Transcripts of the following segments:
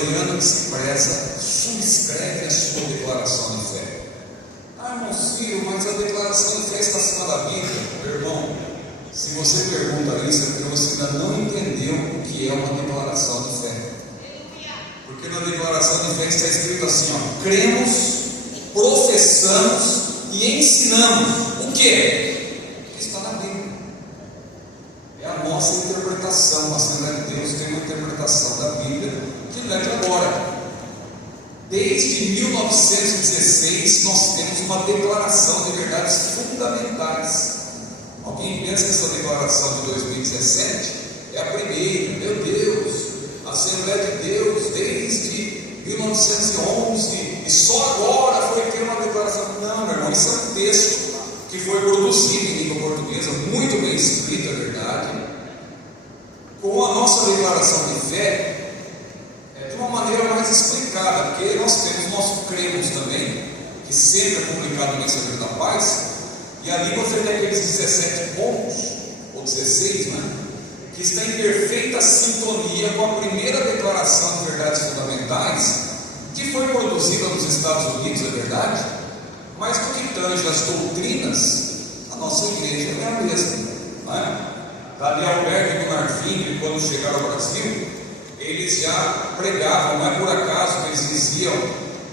presbiteriano que se preza subscreve a sua declaração de fé. Ah, irmão Ciro, mas a declaração de fé está acima da Bíblia. Meu irmão, se você pergunta isso, é porque você ainda não entendeu o que é uma declaração de fé. Porque na declaração de fé está escrito assim, ó: cremos, professamos e ensinamos. O que? O que está na Bíblia. É a nossa interpretação. A Assembleia de Deus tem uma interpretação da Bíblia que não é de agora. Desde 1916 nós temos uma declaração de verdades fundamentais. Alguém pensa que essa declaração de 2017 é a primeira? Meu Deus, a Assembleia de Deus desde 1911 e só agora foi ter uma declaração. Não, meu irmão, isso é um texto que foi produzido em língua portuguesa, muito bem escrito, é verdade, com a nossa declaração de fé de uma maneira mais explicada, porque nós temos o nosso cremos também, que sempre é publicado no Mensageiro da Paz, e ali você tem aqueles 17 pontos, ou 16, né, que está em perfeita sintonia com a primeira declaração de verdades fundamentais, que foi produzida nos Estados Unidos, é verdade, mas no que tange as doutrinas, a nossa igreja é a mesma, não é? Daniel Berg e Gunnar Fink, quando chegaram ao Brasil, eles já pregavam, não é por acaso que eles diziam: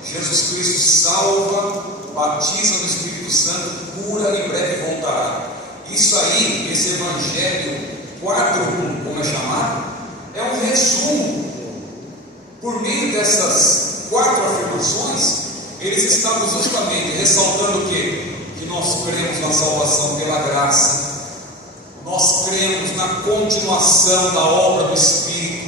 Jesus Cristo salva, batiza no Espírito Santo, cura e em breve voltará. Isso aí, esse evangelho quádruplo, como é chamado, é um resumo. Por meio dessas 4 afirmações, eles estavam justamente ressaltando o quê? Que nós cremos na salvação pela graça, nós cremos na continuação da obra do Espírito,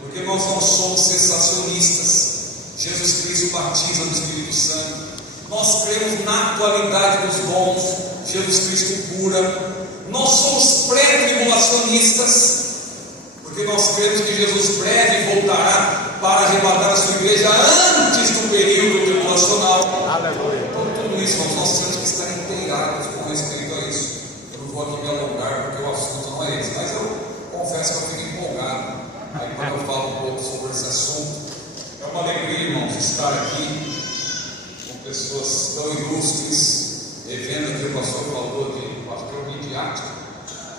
porque nós não somos cessacionistas. Jesus Cristo batiza no Espírito Santo. Nós cremos na atualidade dos dons. Jesus Cristo cura. Nós somos pré-tribulacionistas, porque nós cremos que Jesus breve voltará para arrebatar a sua igreja antes do período tribulacional. Aleluia. Então tudo isso nós temos que estar inteirados com respeito a isso. Eu não vou aqui me alongar porque o assunto não é esse, mas eu confesso que eu fico empolgado aí quando eu falo um pouco sobre esse assunto. É uma alegria, irmãos, estar aqui com pessoas tão ilustres, revendo aqui o pastor falou de pastor midiático.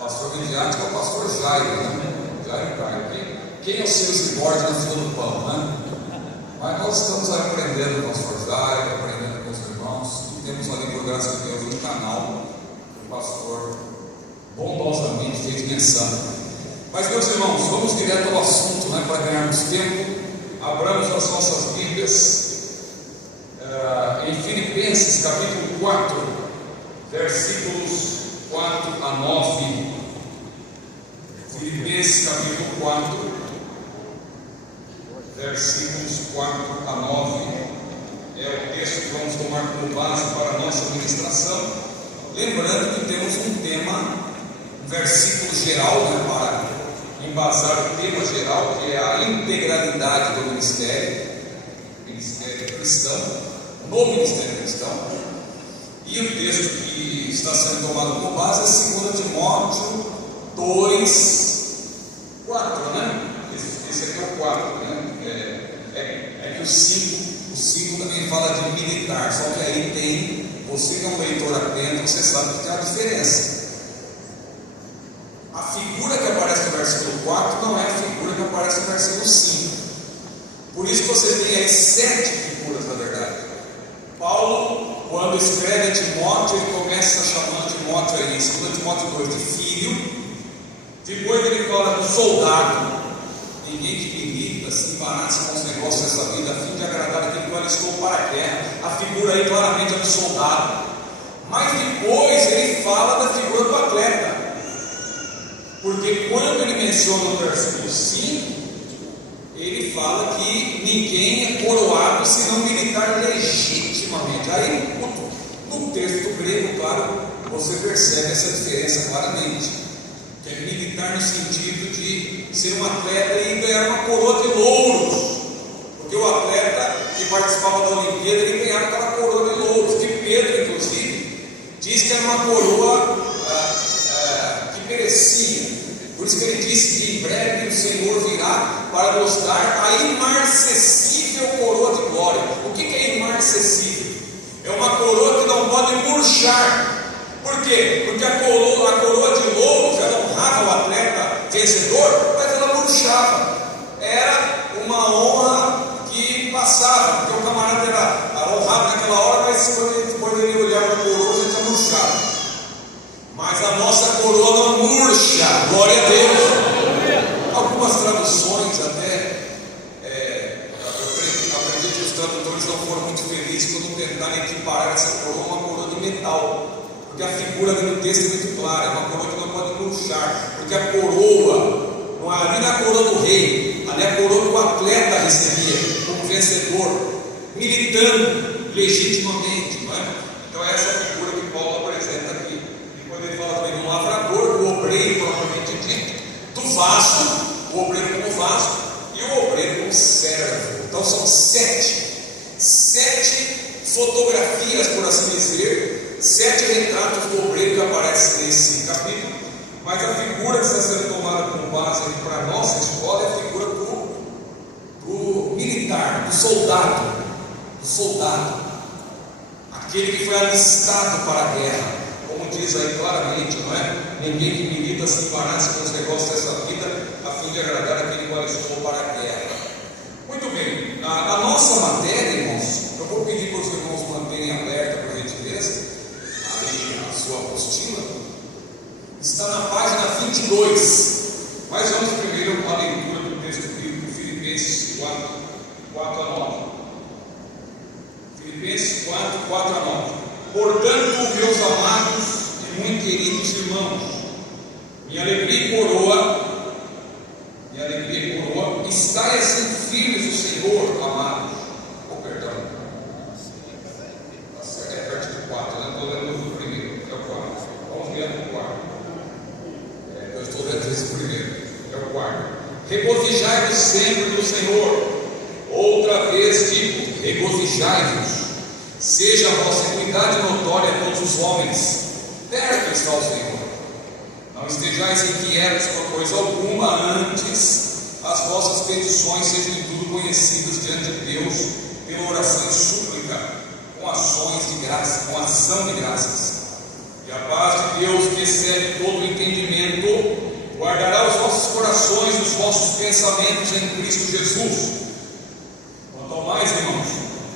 Pastor midiático é o pastor Jairo, né? Jairo Caio. Quem é o seu esborde na fila do pão, né? Mas nós estamos aprendendo com o pastor Jairo, aprendendo com os irmãos, e temos ali, por graça de Deus, um canal que o pastor bondosamente fez menção. Mas, meus irmãos, vamos direto ao assunto, né, para ganharmos tempo. Abramos as nossas Bíblias em Filipenses capítulo 4, versículos 4 a 9. Filipenses capítulo 4, versículos 4 a 9. É o texto que vamos tomar como base para a nossa ministração. Lembrando que temos um tema, um versículo geral, né, para embasar o tema geral, que é a integralidade do ministério cristão, no ministério cristão. E o texto que está sendo tomado como base é 2 Timóteo 2, 4, né? Esse aqui é o 4, né? É que o 5 também fala de militar, só que aí tem, você que é um leitor atento, você sabe que tem uma diferença. A figura que aparece no versículo 4 não é a figura que aparece no versículo 5. Por isso que você tem aí 7 figuras, na verdade. Paulo, quando escreve a Timóteo, ele começa chamando Timóteo aí, em 2 Timóteo 2, de filho. Depois ele fala do soldado. Ninguém que milita se embaraça com os negócios dessa vida, a fim de agradar aquele que alistou para a guerra. A figura aí claramente é do soldado. Mas depois ele fala da figura do atleta. Porque quando ele menciona o versículo 5, ele fala que ninguém é coroado se não militar legitimamente. Aí no texto grego, claro, você percebe essa diferença claramente, que é militar no sentido de ser um atleta e ganhar uma coroa de louros, porque o atleta que participava da Olimpíada, ele ganhava aquela coroa de louros, que Pedro inclusive diz que era uma coroa que merecia. Por isso que ele disse que em breve o Senhor virá para nos dar a imarcessível coroa de glória. O que é imarcessível? É uma coroa que não pode murchar. Por quê? Porque a coroa de louro já honrava o atleta vencedor, mas ela murchava. Era uma honra que passava, porque o camarada era honrado naquela hora, mas quando ele olhava para a coroa, já tinha murchado. Mas a nossa coroa não murcha, glória a Deus. Algumas traduções até, eu acredito que os tradutores não foram muito felizes quando tentaram equiparar essa coroa a uma coroa de metal. Porque a figura ali no texto é muito clara, é uma coroa que não pode murchar, porque a coroa, não é ali na coroa do rei, ali é a coroa que o atleta recebia como vencedor, militando legitimamente, não é? Então essa é a figura que Paulo apresenta aqui. E quando ele fala também do lavrador, do obreiro propriamente dito, do vaso, o obreiro como vaso, e o obreiro como servo. Então são sete fotografias, por assim dizer, 7 retratos do obreiro que aparecem nesse capítulo, mas a figura que está sendo tomada como base para a nossa escola é a figura do militar, do soldado, aquele que foi alistado para a guerra, como diz aí claramente, não é? Ninguém que milita se embaraça com os negócios dessa vida, a fim de agradar aquele que o alistou para a guerra. Muito bem, a nossa matéria, irmãos, eu vou pedir para os irmãos manterem aberta, por gentileza, a sua apostila, está na página 22, mas vamos primeiro a leitura do texto bíblico, Filipenses 4 a 9. Filipenses 4 a 9. Portanto, meus amados e muito queridos irmãos, minha alegria e coroa, estai assim firmes no Senhor, amados. Perdão. É parte do 4, eu estou lendo o primeiro, é o 4. Vamos ler o 4. Eu estou lendo esse primeiro, é o 4. Regozijai-vos sempre no Senhor. Outra vez digo, regozijai-vos. Seja a vossa equidade notória a todos os homens. Perto está o Senhor. Não estejais inquietos por coisa alguma, antes as vossas petições sejam em tudo conhecidas diante de Deus, pela oração e súplica, com ações de graça, com ação de graças. E a paz de Deus, que excede todo o entendimento, guardará os vossos corações e os vossos pensamentos em Cristo Jesus. Quanto ao mais, irmãos,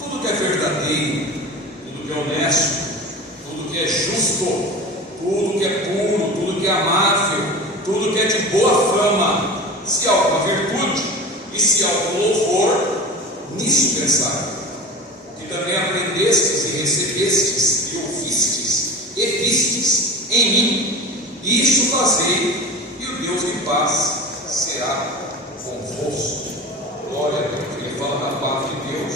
tudo que é verdadeiro, tudo que é honesto, tudo que é justo, tudo que é puro, tudo que é amável, tudo que é de boa fama, se há alguma virtude e se há algum louvor, nisso pensai. O que também aprendestes e recebestes e ouvistes e vistes em mim, isso fazei, e o Deus de paz será convosco. Glória a Deus. Ele fala da paz de Deus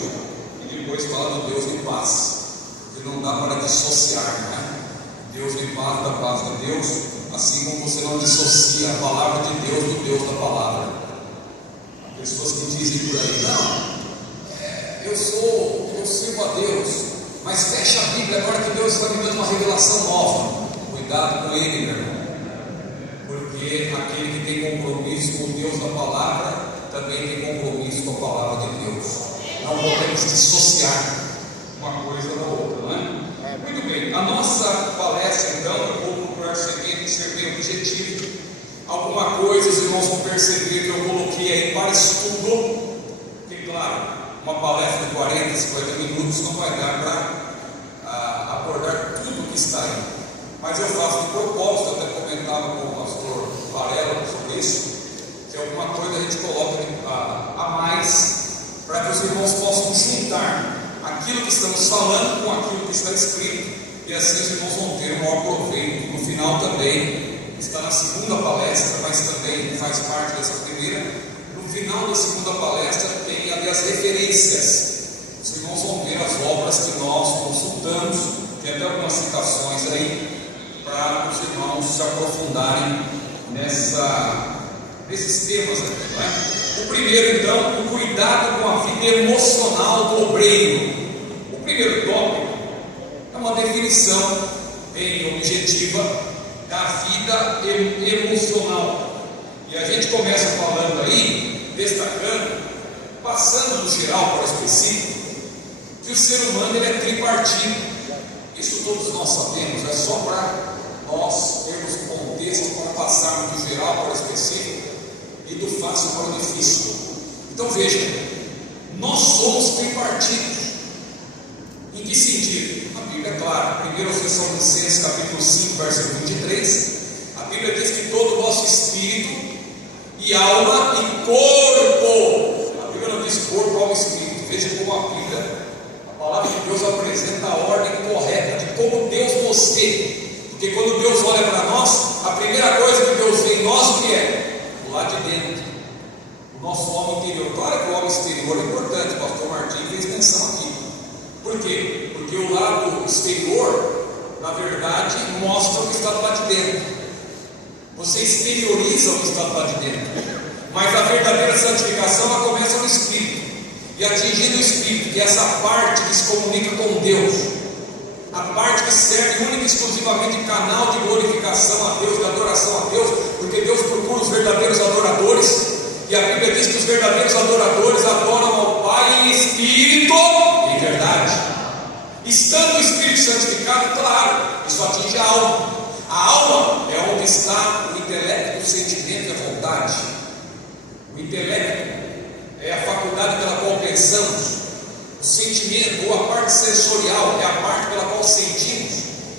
e depois fala do Deus de paz, porque não dá para dissociar, né? Deus de paz, da paz de Deus, assim como você não dissocia a palavra de Deus do Deus da palavra. Há pessoas que dizem por aí, não, eu sirvo a Deus, mas fecha a Bíblia agora que Deus está me dando uma revelação nova. Cuidado com ele, meu irmão, porque aquele que tem compromisso com o Deus da palavra também tem compromisso com a palavra de Deus. Não podemos dissociar uma coisa da outra, não é? Muito bem, a nossa palestra então, eu vou procurar ser bem objetivo. Alguma coisa os irmãos vão perceber que eu coloquei aí para estudo, porque claro, uma palestra de 40, 50 minutos não vai dar para abordar tudo que está aí, mas eu faço de propósito, até comentava com o pastor Varela sobre isso, que alguma coisa a gente coloca a mais, para que os irmãos possam juntar aquilo que estamos falando com aquilo que está escrito, e assim os irmãos vão ter um maior proveito. No final também, está na segunda palestra, mas também faz parte dessa primeira. No final da segunda palestra tem ali as referências. Os irmãos vão ver as obras que nós consultamos, tem até algumas citações aí, para os irmãos se aprofundarem nesses temas aqui, não é? O primeiro, então, o cuidado com a vida emocional do obreiro. O primeiro tópico é uma definição bem objetiva da vida emocional. E a gente começa falando aí, destacando, passando do geral para o específico, que o ser humano ele é tripartido. Isso todos nós sabemos, é só para nós termos contexto para passarmos do geral para o específico e do fácil para o difícil. Então veja, nós somos tripartidos. Em que sentido? A Bíblia é clara. 1 Tessalonicenses capítulo 5, versículo 23, a Bíblia diz que todo o nosso espírito e alma e corpo, a Bíblia não diz corpo ao espírito. Veja como a palavra de Deus apresenta a ordem correta de como Deus nos vê. Porque quando Deus olha para nós, a primeira coisa que Deus vê em nós, o que é? O lado de dentro, o nosso homem interior. Claro que o homem exterior é importante, o pastor Martim fez menção aqui. Por quê? Porque o lado exterior, na verdade, mostra o que está do lado de dentro. Você exterioriza o que está do lado de dentro. Mas a verdadeira santificação, ela começa no Espírito. E atingindo o Espírito, que é essa parte que se comunica com Deus, a parte que serve única e exclusivamente de canal de glorificação a Deus, de adoração a Deus, porque Deus procura os verdadeiros adoradores, e a Bíblia diz que os verdadeiros adoradores adoram ao Pai em espírito e em verdade. Estando o Espírito santificado, claro, isso atinge a alma. A alma é onde está o intelecto, o sentimento e a vontade. O intelecto é a faculdade pela qual pensamos. O sentimento, ou a parte sensorial, é a parte pela qual sentimos.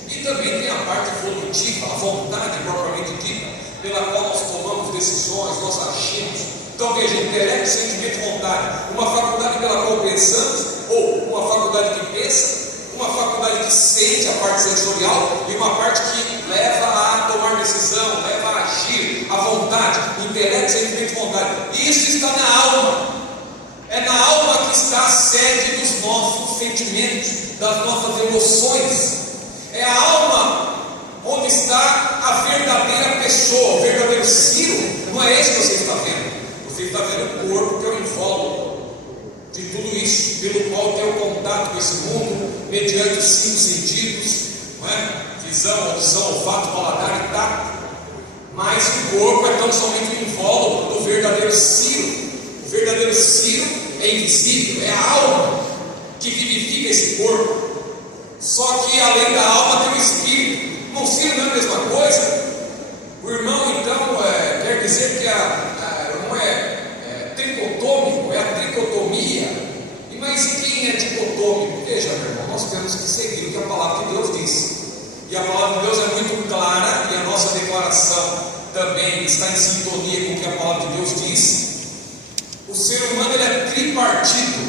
E também tem a parte evolutiva, a vontade propriamente dita, pela qual nós tomamos decisões, nós agimos. Então veja, intelecto, sentimento e vontade. Uma faculdade pela qual pensamos, ou uma faculdade que pensa, uma faculdade que sente, a parte sensorial, e uma parte que leva a tomar decisão, leva a agir, a vontade, intelecto, sentimento e vontade. Isso está na alma. É na alma que está a sede dos nossos sentimentos, das nossas emoções. É a alma onde está a verdadeira pessoa, o verdadeiro Ciro. Não é esse que você está vendo. Você está vendo o corpo, que é o invólucro de tudo isso, pelo qual tem o contato com esse mundo, mediante os 5 sentidos, não é? Visão, audição, olfato, paladar e tato. Mas o corpo é tão somente o invólucro do verdadeiro Ciro. O verdadeiro Ciro é invisível, é a alma que vivifica esse corpo. Só que além da alma tem o espírito. O Ciro não é a mesma coisa. O irmão então quer dizer que não é tricotômico, é a tricotomia. Mas e quem é dicotômico? Veja, meu irmão, nós temos que seguir o que a palavra de Deus diz. E a palavra de Deus é muito clara, e a nossa declaração também está em sintonia com o que a palavra de Deus diz. O ser humano ele é tripartido: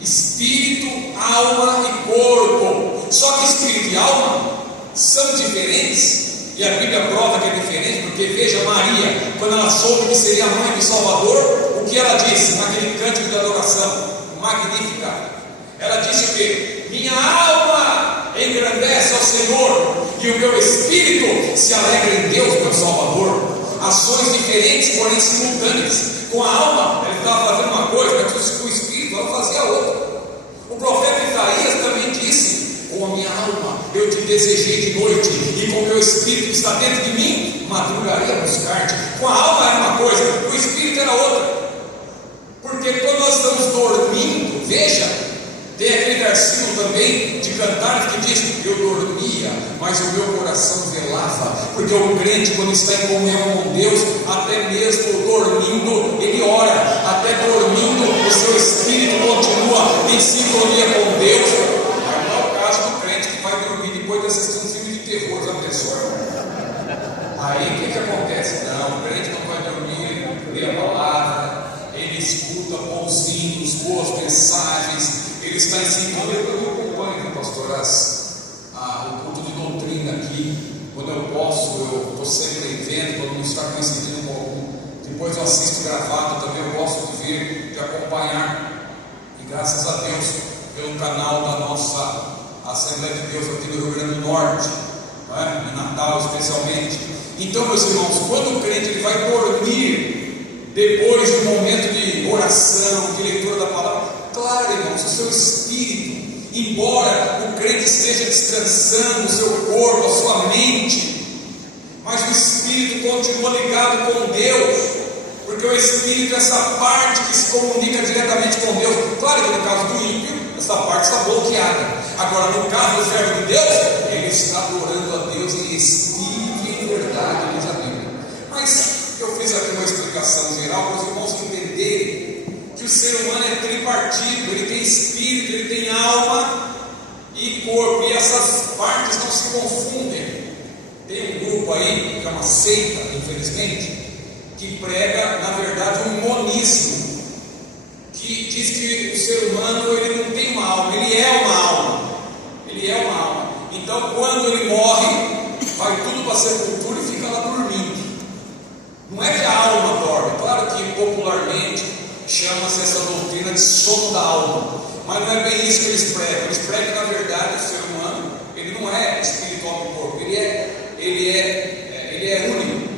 espírito, alma e corpo. Só que espírito e alma são diferentes, e a Bíblia prova que é diferente, porque veja Maria, quando ela soube que seria a mãe do Salvador, o que ela disse naquele cântico de adoração magnífica? Ela disse o quê? Minha alma engrandece ao Senhor, e o meu espírito se alegra em Deus, meu Salvador. Ações diferentes, porém simultâneas. Com a alma, ele estava fazendo uma coisa, mas com o espírito, ela fazia outra. O profeta Isaías também disse: com a minha alma eu te desejei de noite, e com o meu espírito que está dentro de mim, madrugarei a buscar-te. Com a alma era uma coisa, com o espírito era outra. Porque quando nós estamos dormindo, veja, tem aquele versículo também de Cantares que diz: eu dormia, mas o meu coração velava. Porque o crente, quando está em comunhão com Deus, até mesmo dormindo, ele ora. Até dormindo, o seu espírito continua em sintonia com Deus. Não é o caso do crente que vai dormir depois de assistir um filme de terror, já pensou? Aí o que acontece? Não, o crente não vai dormir, lê a palavra, ele escuta bons hinos, boas mensagens. Ele está em sintonia. Eu acompanho, pastor, o culto de doutrina aqui. Quando eu posso, eu estou sempre vendo, quando não está coincidindo com algum. Depois eu assisto gravado também, eu gosto de ver, de acompanhar. E graças a Deus, pelo canal da nossa Assembleia de Deus aqui do Rio Grande do Norte, não é? Em Natal especialmente. Então, meus irmãos, quando o crente ele vai dormir, depois de um momento de oração, de leitura da palavra, claro, irmãos, o seu espírito, embora o crente esteja descansando o seu corpo, a sua mente, mas o espírito continua ligado com Deus. Porque o Espírito é essa parte que se comunica diretamente com Deus. Claro que no caso do ímpio, essa parte está bloqueada. Agora, no caso do servo de Deus, ele está adorando a Deus em espírito e em verdade, diz a Bíblia. Mas eu fiz aqui uma explicação geral para os irmãos entenderem que o ser humano é tripartido, ele tem espírito, ele tem alma e corpo, e essas partes não se confundem. Tem um grupo aí, que é uma seita, infelizmente, que prega, na verdade, um monismo, que diz que o ser humano ele não tem uma alma, ele é uma alma. Ele é uma alma. Então, quando ele morre, vai tudo para a sepultura e fica lá dormindo. Não é que a alma dorme, claro que popularmente chama-se essa doutrina de sono da alma, mas não é bem isso que eles pregam. Eles pregam que, na verdade, o ser humano ele não é espiritual no corpo, ele é único.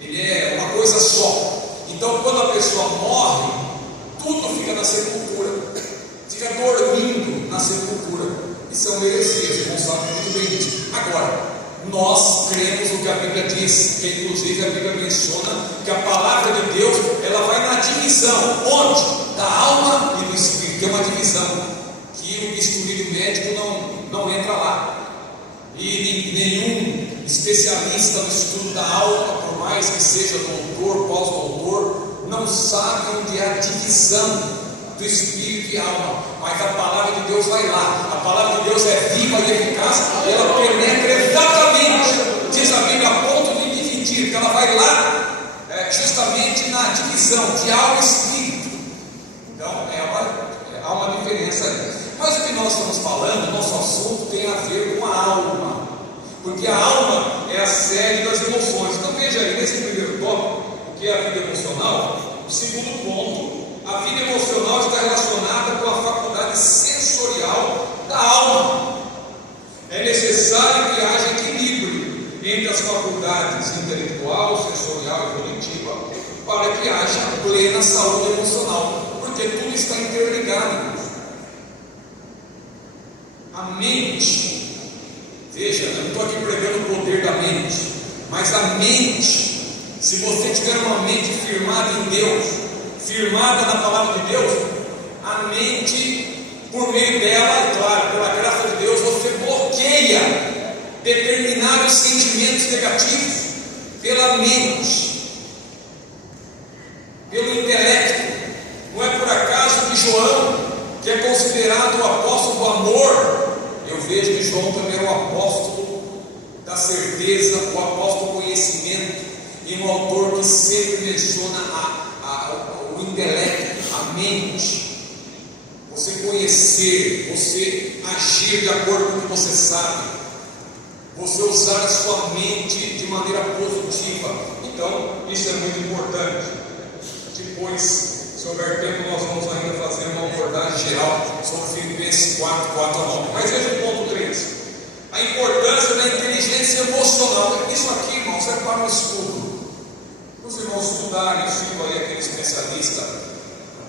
Ele é uma coisa só. Então, quando a pessoa morre, tudo fica na sepultura, fica dormindo na sepultura. Isso é uma heresia, vocês não sabem muito bem disso. Agora, nós cremos no que a Bíblia diz, que inclusive a Bíblia menciona que a palavra de Deus ela vai na divisão, onde? Da alma e do espírito. Tem uma divisão que o bisturi do médico não entra lá. E nenhum especialista no estudo da alma, por mais que seja doutor, pós-doutor, não sabe onde é a divisão do espírito e alma, mas a palavra de Deus vai lá. A palavra de Deus é viva e eficaz, e ela penetra exatamente, diz a Bíblia, a ponto de dividir, que ela vai lá justamente na divisão de alma e espírito. Então há uma diferença aí. Mas o que nós estamos falando, nosso assunto tem a ver com a alma, porque a alma é a sede das emoções. Então veja aí, nesse primeiro tópico, o que é a vida emocional, o segundo ponto, a vida emocional está relacionada com a faculdade sensorial da alma. É necessário que haja equilíbrio entre as faculdades intelectual, sensorial e volitiva, para que haja plena saúde emocional, porque tudo está interligado. A mente, veja, eu não estou aqui pregando o poder da mente, mas a mente, se você tiver uma mente firmada em Deus, firmada na palavra de Deus, a mente, por meio dela, e claro, pela graça de Deus, você bloqueia determinados sentimentos negativos pela mente, pelo intelecto. Não é por acaso que João, que é considerado o apóstolo do amor, eu vejo que João também é o apóstolo da certeza, o apóstolo do conhecimento, e um autor que sempre menciona o intelecto, a mente, você conhecer, você agir de acordo com o que você sabe, você usar a sua mente de maneira positiva. Então, isso é muito importante. Depois, se houver tempo, nós vamos ainda fazer uma abordagem geral sobre Filipenses 4, 4 a 9. Mas veja o ponto 3, a importância da inteligência emocional. Isso aqui, irmãos, é para o estudo. Os irmãos estudarem, eu sigo aí aquele especialista,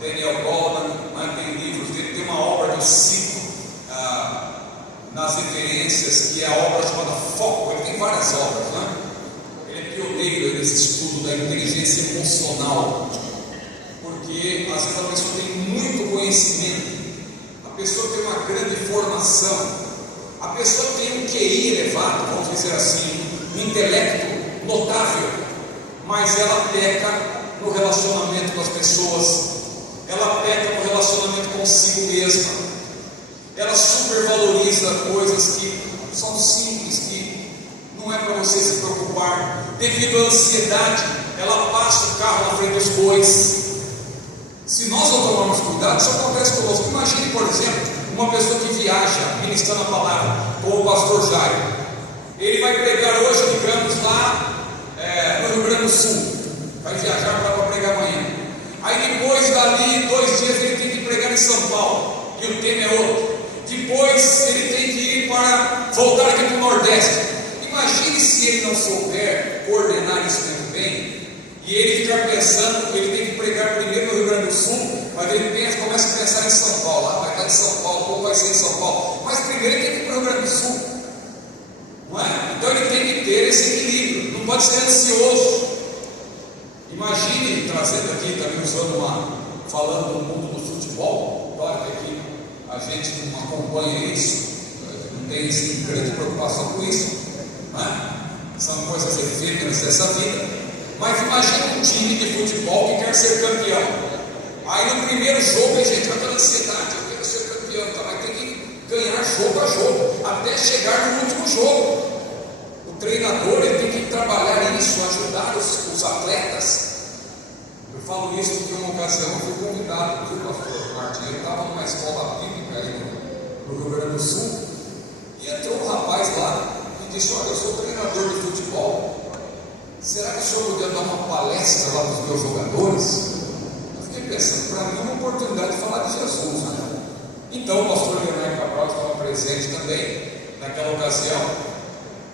Daniel Goleman, tem livros dele, tem uma obra que eu cito nas referências, que é a obra chamada Foco. Ele tem várias obras, né? Ele é pioneiro nesse estudo da inteligência emocional, porque às vezes a pessoa tem muito conhecimento, a pessoa tem uma grande formação, a pessoa tem um QI elevado, vamos dizer assim, um intelecto notável, mas ela peca no relacionamento com as pessoas, ela peca no relacionamento consigo mesma, ela supervaloriza coisas que são simples, que não é para você se preocupar. Devido à ansiedade, ela passa o carro na frente dos bois. Se nós não tomarmos cuidado, isso acontece conosco. Imagine, por exemplo, uma pessoa que viaja ministrando a palavra, como o pastor Jairo. Ele vai pregar hoje, digamos, lá no Rio Grande do Sul, vai viajar para pregar amanhã. Aí depois, dali 2 dias, ele tem que pregar em São Paulo, e o tema é outro. Depois ele tem que ir para voltar aqui para o Nordeste. Imagine se ele não souber coordenar isso muito bem, e ele ficar pensando, ele tem que pregar primeiro no Rio Grande do Sul, mas ele começa a pensar em São Paulo. Vai estar em São Paulo, como vai ser em São Paulo? Mas primeiro ele tem que ir para o Rio Grande do Sul, não é? Então ele tem que ter esse equilíbrio, não pode ser ansioso. Imagine, trazendo aqui, também falando do mundo do futebol. Claro que aqui a gente não acompanha isso, não tem assim, grande preocupação com isso, né? São coisas efêmeras dessa vida. Mas imagina um time de futebol que quer ser campeão. Aí no primeiro jogo a gente vai ter ansiedade, eu quero ser campeão, então vai ter que ganhar jogo a jogo, até chegar no último jogo. O treinador ele tem que trabalhar isso, ajudar os atletas. Eu falo isso porque uma ocasião eu fui convidado pelo pastor Martinho, eu estava numa escola bíblica aí no Rio Grande do Sul, e entrou um rapaz lá e disse: olha, eu sou treinador de futebol, será que o senhor podia dar uma palestra lá para os meus jogadores? Eu fiquei pensando, para mim é uma oportunidade de falar de Jesus, né? Então o pastor Leonardo Cabral estava presente também naquela ocasião.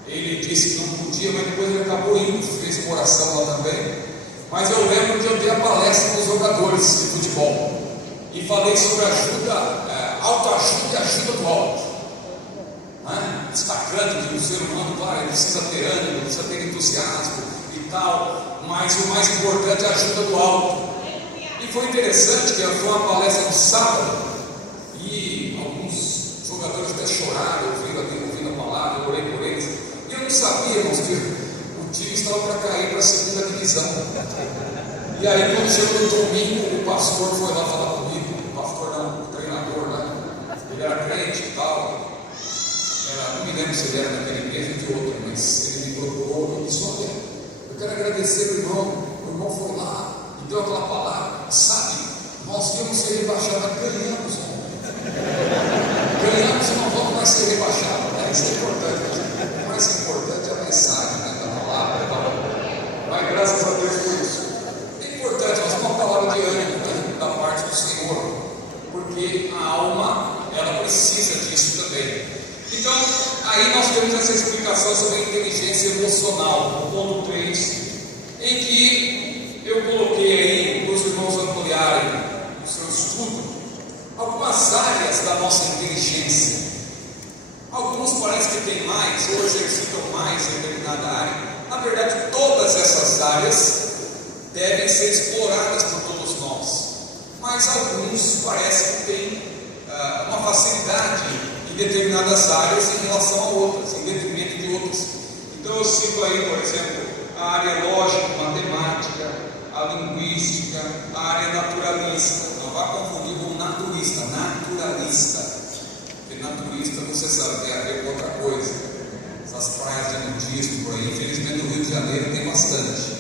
Ele disse que não podia, mas depois ele acabou indo, fez uma oração lá também. Mas eu lembro que eu dei a palestra para os jogadores de futebol e falei sobre autoajuda e ajuda do alto, né? Destacando que o ser humano, claro, ele precisa ter ânimo, precisa ter entusiasmo e tal, mas o mais importante é a ajuda do alto. E foi interessante que foi uma palestra no sábado e alguns jogadores até choraram ouvindo a palavra, eu orei por eles. E eu não sabia, irmãos, que o time estava para cair para a segunda divisão. E aí, quando chegou no domingo, o pastor foi lá falar comigo. O pastor não, o treinador, né? Ele era crente e tal. Não me lembro se ele era daquele igreja ou de outra, mas ele me procurou e disse: olha, eu quero agradecer o irmão foi lá e deu aquela palavra. Sabe, nós íamos ser rebaixados, ganhamos, irmão. Ganhamos e não vamos mais ser rebaixados. Isso é importante. O mais importante é a mensagem, né, da palavra. Mas graças a Deus por isso. É importante, mas uma palavra de ânimo, né, da parte do Senhor, porque a alma ela precisa disso também. Então, aí nós temos essa explicação sobre a inteligência emocional, no ponto 3, em que eu coloquei aí para os irmãos ampliarem o seu estudo algumas áreas da nossa inteligência. Alguns parecem que têm mais ou exercitam mais em determinada área. Na verdade, todas essas áreas devem ser exploradas por todos nós, mas alguns parecem que têm uma facilidade em determinadas áreas em relação a outras, em detrimento de outras. Então eu cito aí, por exemplo, a área lógica, matemática, a linguística, a área naturalista. Não vá confundir com naturalista, porque naturalista você sabe, tem a ver com outra coisa. Essas praias de nudismo por aí, infelizmente no Rio de Janeiro tem bastante.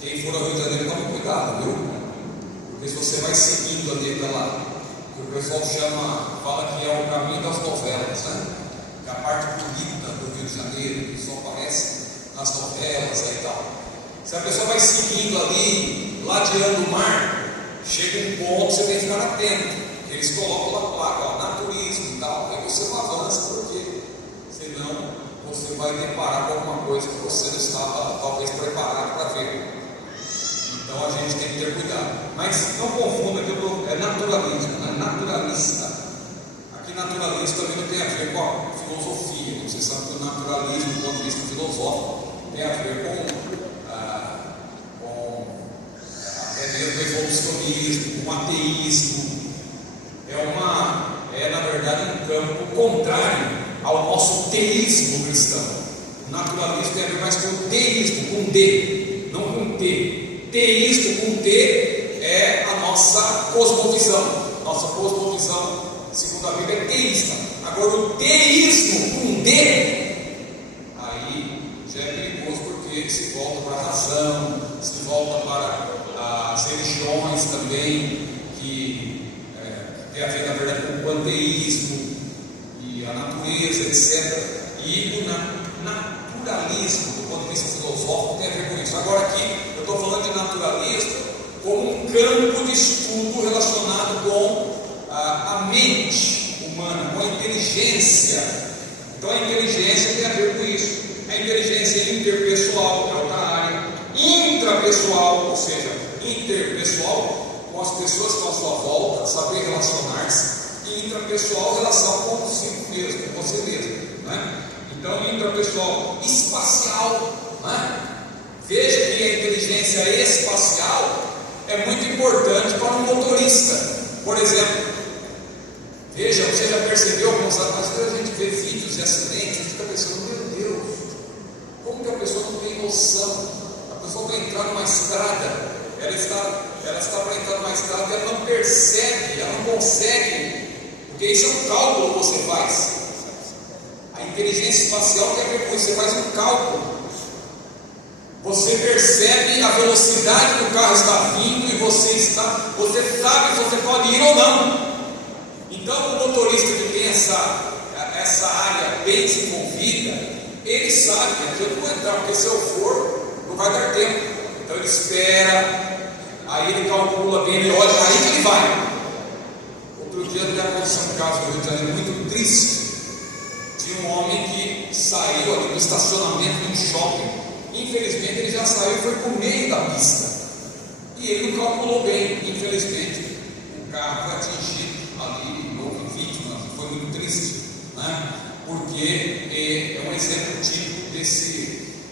Quem for ao Rio de Janeiro, tome cuidado, viu? Porque se você vai seguindo ali pela, que o pessoal fala que é o caminho das novelas, né? Que é a parte bonita do Rio de Janeiro, que só aparece nas novelas e tal. Se a pessoa vai seguindo ali, ladeando o mar, chega um ponto, você tem que ficar atento. Eles colocam lá placa, naturismo e tal, aí você não avança, porque senão você vai deparar com alguma coisa que você não estava talvez preparado para ver. Então a gente tem que ter cuidado. Mas não confunda que é naturalismo, não é naturalista. Aqui naturalismo também não tem a ver com a filosofia. Você sabe que o naturalismo, do ponto de vista filosófico, tem a ver com até mesmo evolucionismo, com ateísmo. É na verdade um campo contrário ao nosso teísmo cristão. O naturalismo tem a ver mais com o teísmo, com D, não com T. Teísmo com T é a nossa cosmovisão. Nossa cosmovisão, segundo a Bíblia, é teísta. Agora o teísmo com D, aí já é perigoso, porque se volta para a razão, se volta para as religiões também, que tem a ver, na verdade, com o panteísmo e a natureza, etc. E o naturalismo, do ponto de vista filosófico, tem a ver com isso. Agora aqui, eu estou falando de naturalismo como um campo de estudo relacionado com a mente humana, com a inteligência. Então a inteligência tem a ver com isso. A inteligência interpessoal, que é outra área. Intrapessoal, ou seja, interpessoal, com as pessoas que estão à sua volta, saber relacionar-se, e intrapessoal, relação consigo mesmo, com você mesmo, né? Então, intrapessoal, espacial, né? Veja que a inteligência espacial é muito importante para um motorista. Por exemplo, veja, você já percebeu alguns anos, às vezes a gente vê vídeos de acidentes, a gente fica pensando, meu Deus, como que a pessoa não tem noção? A pessoa vai entrar numa estrada, ela está para entrar numa estrada e ela não percebe, ela não consegue, porque isso é um cálculo que você faz. A inteligência espacial tem a ver com isso, você faz um cálculo. Você percebe a velocidade que o carro está vindo e você sabe se você pode ir ou não. Então, o motorista que tem essa área bem desenvolvida, ele sabe que eu não vou entrar, porque se eu for, não vai dar tempo. Então, ele espera, aí ele calcula bem, ele olha, aí que ele vai. Outro dia até aconteceu um caso no Rio de Janeiro muito triste, de um homem que saiu ali do estacionamento de um shopping. Infelizmente ele já saiu e foi para o meio da pista, e ele não calculou bem. Infelizmente o carro foi atingido ali, houve vítima, foi muito triste, né? Porque é um exemplo típico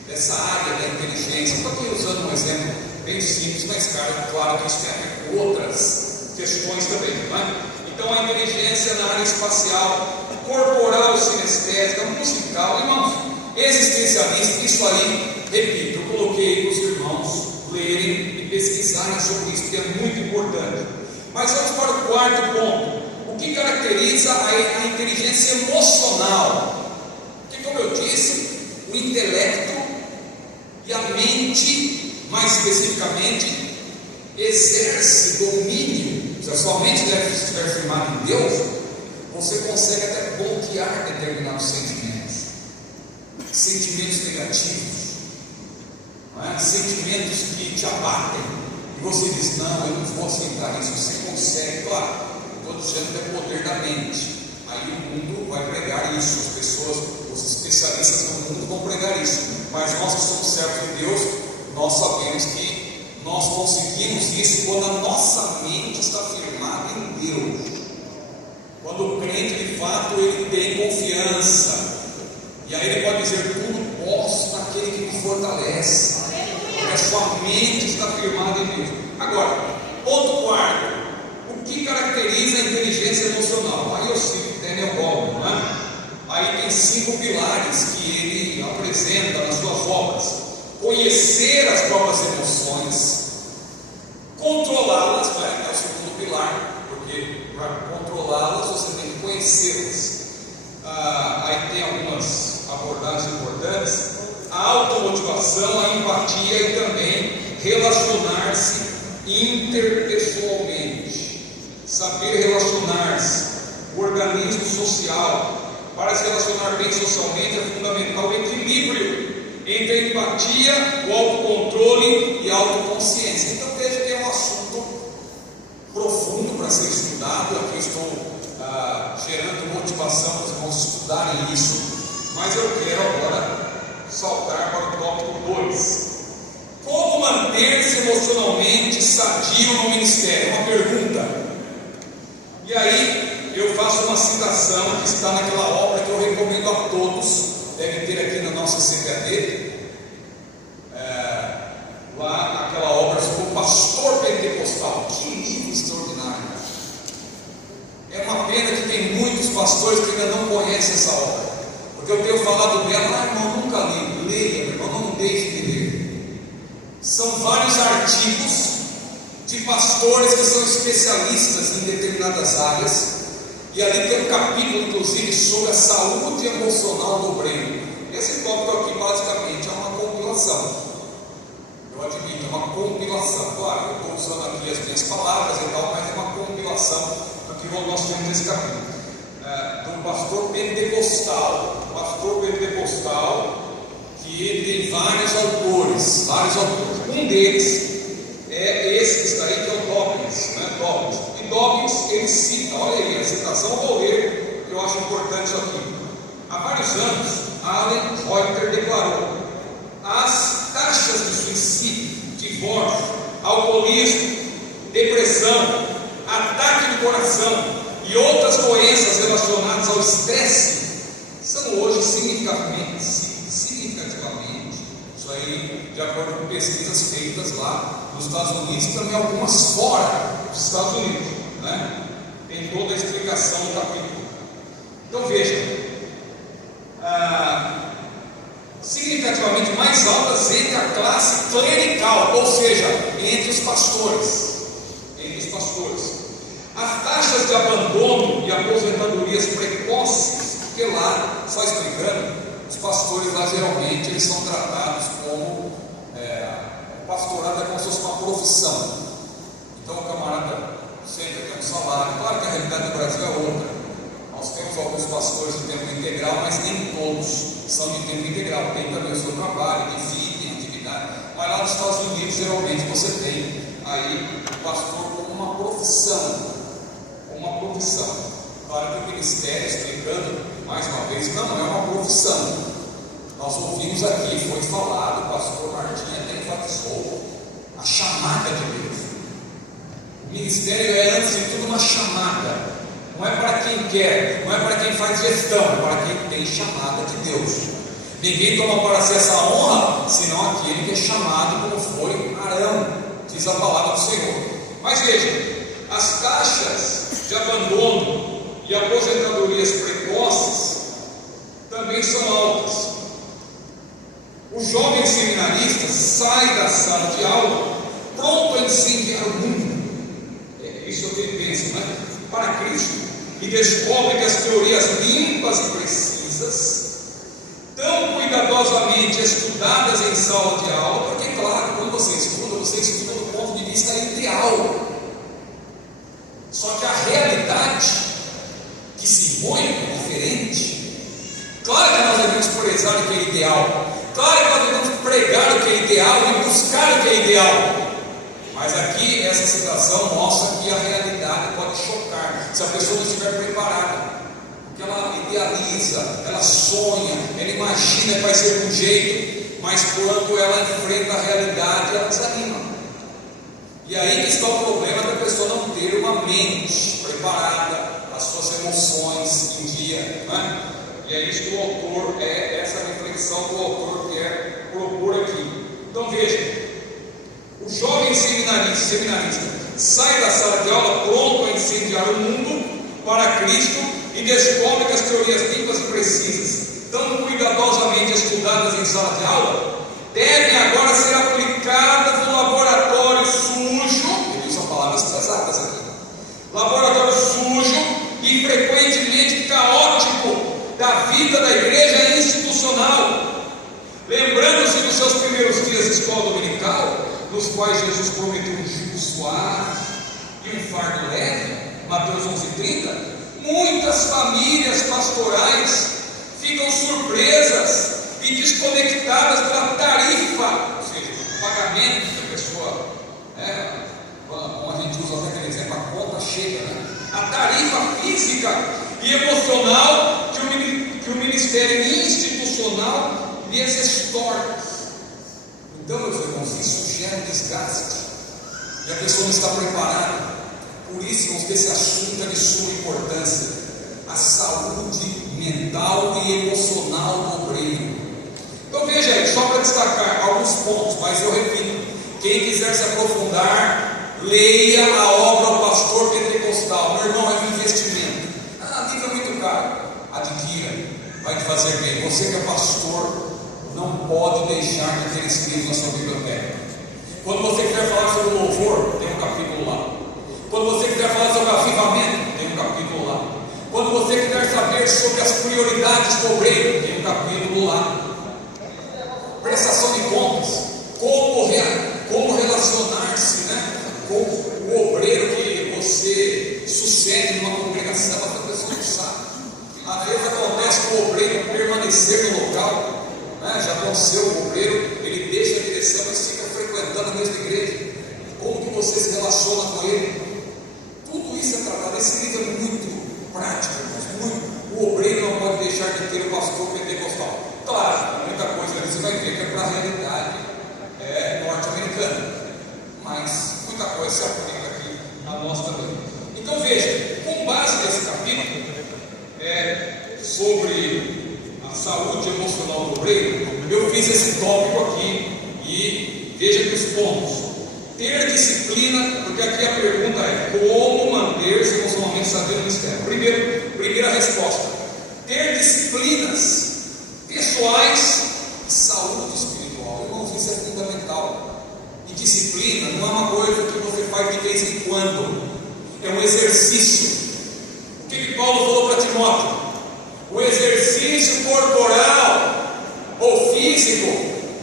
dessa área da inteligência. Estou aqui usando um exemplo bem simples, mas claro que isso tem a ver com outras questões também, né? Então a inteligência na área espacial, corporal, sinestésica, musical, irmãos, existencialista, isso aí, repito, eu coloquei para os irmãos lerem e pesquisarem sobre isso, que é muito importante. Mas vamos para o quarto ponto. O que caracteriza a inteligência emocional? Que, como eu disse, o intelecto e a mente, mais especificamente, exerce domínio. Se a sua mente estiver firmada em Deus, você consegue até bloquear determinados sentimentos negativos, sentimentos que te abatem, e você diz, não, eu não vou aceitar isso. Você consegue, claro, estou dizendo que é poder da mente. Aí o mundo vai pregar isso, as pessoas, os especialistas no mundo vão pregar isso, mas nós que somos servos de Deus, nós sabemos que nós conseguimos isso quando a nossa mente está firmada em Deus. Quando o crente de fato ele tem confiança, e aí ele pode dizer, tudo posso naquele que me fortalece, porque a sua mente está firmada em Deus. Agora, ponto quarto, o que caracteriza a inteligência emocional? Aí eu cito Daniel Goleman, né? Aí tem 5 pilares que ele apresenta nas suas obras: conhecer as próprias emoções, controlá-las, é o segundo pilar, porque para controlá-las você tem que conhecê-las. Aí tem algumas abordagens importantes: a automotivação, a empatia e também relacionar-se interpessoalmente, saber relacionar-se, o organismo social. Para se relacionar bem socialmente é fundamental o equilíbrio entre a empatia, o autocontrole e a autoconsciência. Então veja que é um assunto profundo para ser estudado. Aqui eu estou gerando motivação para os irmãos estudarem isso, mas eu quero agora saltar para o tópico 2: como manter-se emocionalmente sadio no ministério? Uma pergunta. E aí eu faço uma citação que está naquela obra que eu recomendo a todos, deve ter aqui na nossa CPAD, lá naquela obra sobre o pastor pentecostal. Que livro extraordinário! É uma pena que tem muitos pastores que ainda não conhecem essa obra, porque eu tenho falado dela, irmão, nunca li. Leia, irmão, não deixe de ler. São vários artigos de pastores que são especialistas em determinadas áreas, e ali tem um capítulo inclusive sobre a saúde emocional do obreiro. Esse tópico aqui basicamente é uma compilação, eu admito, é uma compilação. Claro, eu estou usando aqui as minhas palavras e tal, mas é uma compilação do que nós temos nesse capítulo, de um pastor pentecostal, que ele tem vários autores. Um deles é esse que está aí, que é o Dawkins, né? E Dawkins, ele cita, olha aí a citação, eu vou ler, eu acho importante isso aqui. Há vários anos, Alan Reuter declarou: as taxas de suicídio, divórcio, alcoolismo, depressão, ataque do coração e outras doenças relacionadas ao estresse são hoje significativamente Isso aí, de acordo com pesquisas feitas lá nos Estados Unidos, e também algumas fora dos Estados Unidos, né? Tem toda a explicação do capítulo. Então veja, significativamente mais altas entre a classe clerical, ou seja, entre os pastores. As taxas de abandono e aposentadorias precoces, porque lá, só explicando, os pastores lá geralmente eles são tratados como o pastorado é como se fosse uma profissão. Então o camarada sempre tem um salário. Claro que a realidade do Brasil é outra. Nós temos alguns pastores de tempo integral, mas nem todos são de tempo integral. Tem também o seu trabalho, tem vida, tem atividade. Mas lá nos Estados Unidos geralmente você tem aí o pastor como uma profissão. Claro que o ministério, explicando mais uma vez, não é uma profissão. Nós ouvimos aqui, foi falado, o pastor Martim até enfatizou a chamada de Deus. O ministério é, antes de tudo, uma chamada. Não é para quem quer, não é para quem faz gestão, é para quem tem chamada de Deus. Ninguém toma para si essa honra, senão aquele que é chamado, como foi Arão, diz a palavra do Senhor. Mas veja, as taxas de abandono e aposentadorias precoces também são altas. O jovem seminarista sai da sala de aula pronto a incendiar o mundo, isso é o que ele pensa, né? Para Cristo, e descobre que as teorias limpas e precisas, tão cuidadosamente estudadas em sala de aula, porque claro, quando você estuda do ponto de vista ideal. Só que a realidade que se impõe é diferente. Claro que nós devemos prezar o que é ideal, claro que nós devemos pregar o que é ideal e buscar o que é ideal. Mas aqui essa citação mostra que a realidade pode chocar se a pessoa não estiver preparada. Porque ela idealiza, ela sonha, ela imagina que vai ser de um jeito, mas quando ela enfrenta a realidade, ela desanima. E aí que está o problema da pessoa não ter uma mente preparada, as suas emoções em dia, né? E é isso que o autor, essa reflexão que o autor quer propor aqui. Então veja, o jovem seminarista sai da sala de aula pronto a incendiar o mundo para Cristo e descobre que as teorias limpas e precisas, tão cuidadosamente estudadas em sala de aula, devem agora ser aplicadas no laboratório sujo, ele usa palavras pesadas aqui, laboratório sujo e frequentemente caótico da vida da igreja institucional. Lembrando-se dos seus primeiros dias de escola dominical, nos quais Jesus prometeu um jugo suave e um fardo leve, Mateus 11:30, muitas famílias pastorais ficam surpresas e desconectadas pela tarifa, ou seja, o pagamento que a pessoa, como a gente usa até aquele exemplo, a conta chega, né? A tarifa física e emocional que o ministério institucional lhes extorque. Então, meus irmãos, isso gera desgaste e a pessoa não está preparada. Por isso, irmãos, esse assunto é de suma importância: a saúde mental e emocional do obreiro. Então veja aí, só para destacar alguns pontos, mas eu repito, quem quiser se aprofundar, leia a obra O Pastor Pentecostal. Meu irmão, é um investimento. Livro é muito caro, adquira, vai te fazer bem. Você que é pastor, não pode deixar de ter esse livro na sua biblioteca. Quando você quiser falar sobre o louvor, tem um capítulo lá. Quando você quiser falar sobre o avivamento, tem um capítulo lá. Quando você quiser saber sobre as prioridades do obreiro, tem um capítulo lá. Prestação de contas, como relacionar-se, né, com o obreiro que você sucede numa congregação, a pessoa não sabe. Às vezes acontece com o obreiro permanecer no local, né? Já aconteceu, o obreiro, ele deixa a direção e fica frequentando a mesma igreja. Como que você se relaciona com ele? Tudo isso é tratado. Esse livro é muito prático, mas muito. O obreiro não pode deixar de ter o pastor pentecostal. Claro, muita coisa ali você vai ver que é para a realidade norte-americana, mas muita coisa se aplica aqui a nós também. Então veja, com base nesse capítulo sobre as saúde emocional do obreiro, eu fiz esse tópico aqui e veja aqui os pontos. Ter disciplina, porque aqui a pergunta é: como manter-se emocionalmente sadio no ministério? Primeira resposta: ter disciplinas pessoais e saúde espiritual. Irmãos, isso é fundamental. E disciplina não é uma coisa que você faz de vez em quando, é um exercício. O que Paulo falou para Timóteo? O exercício corporal ou físico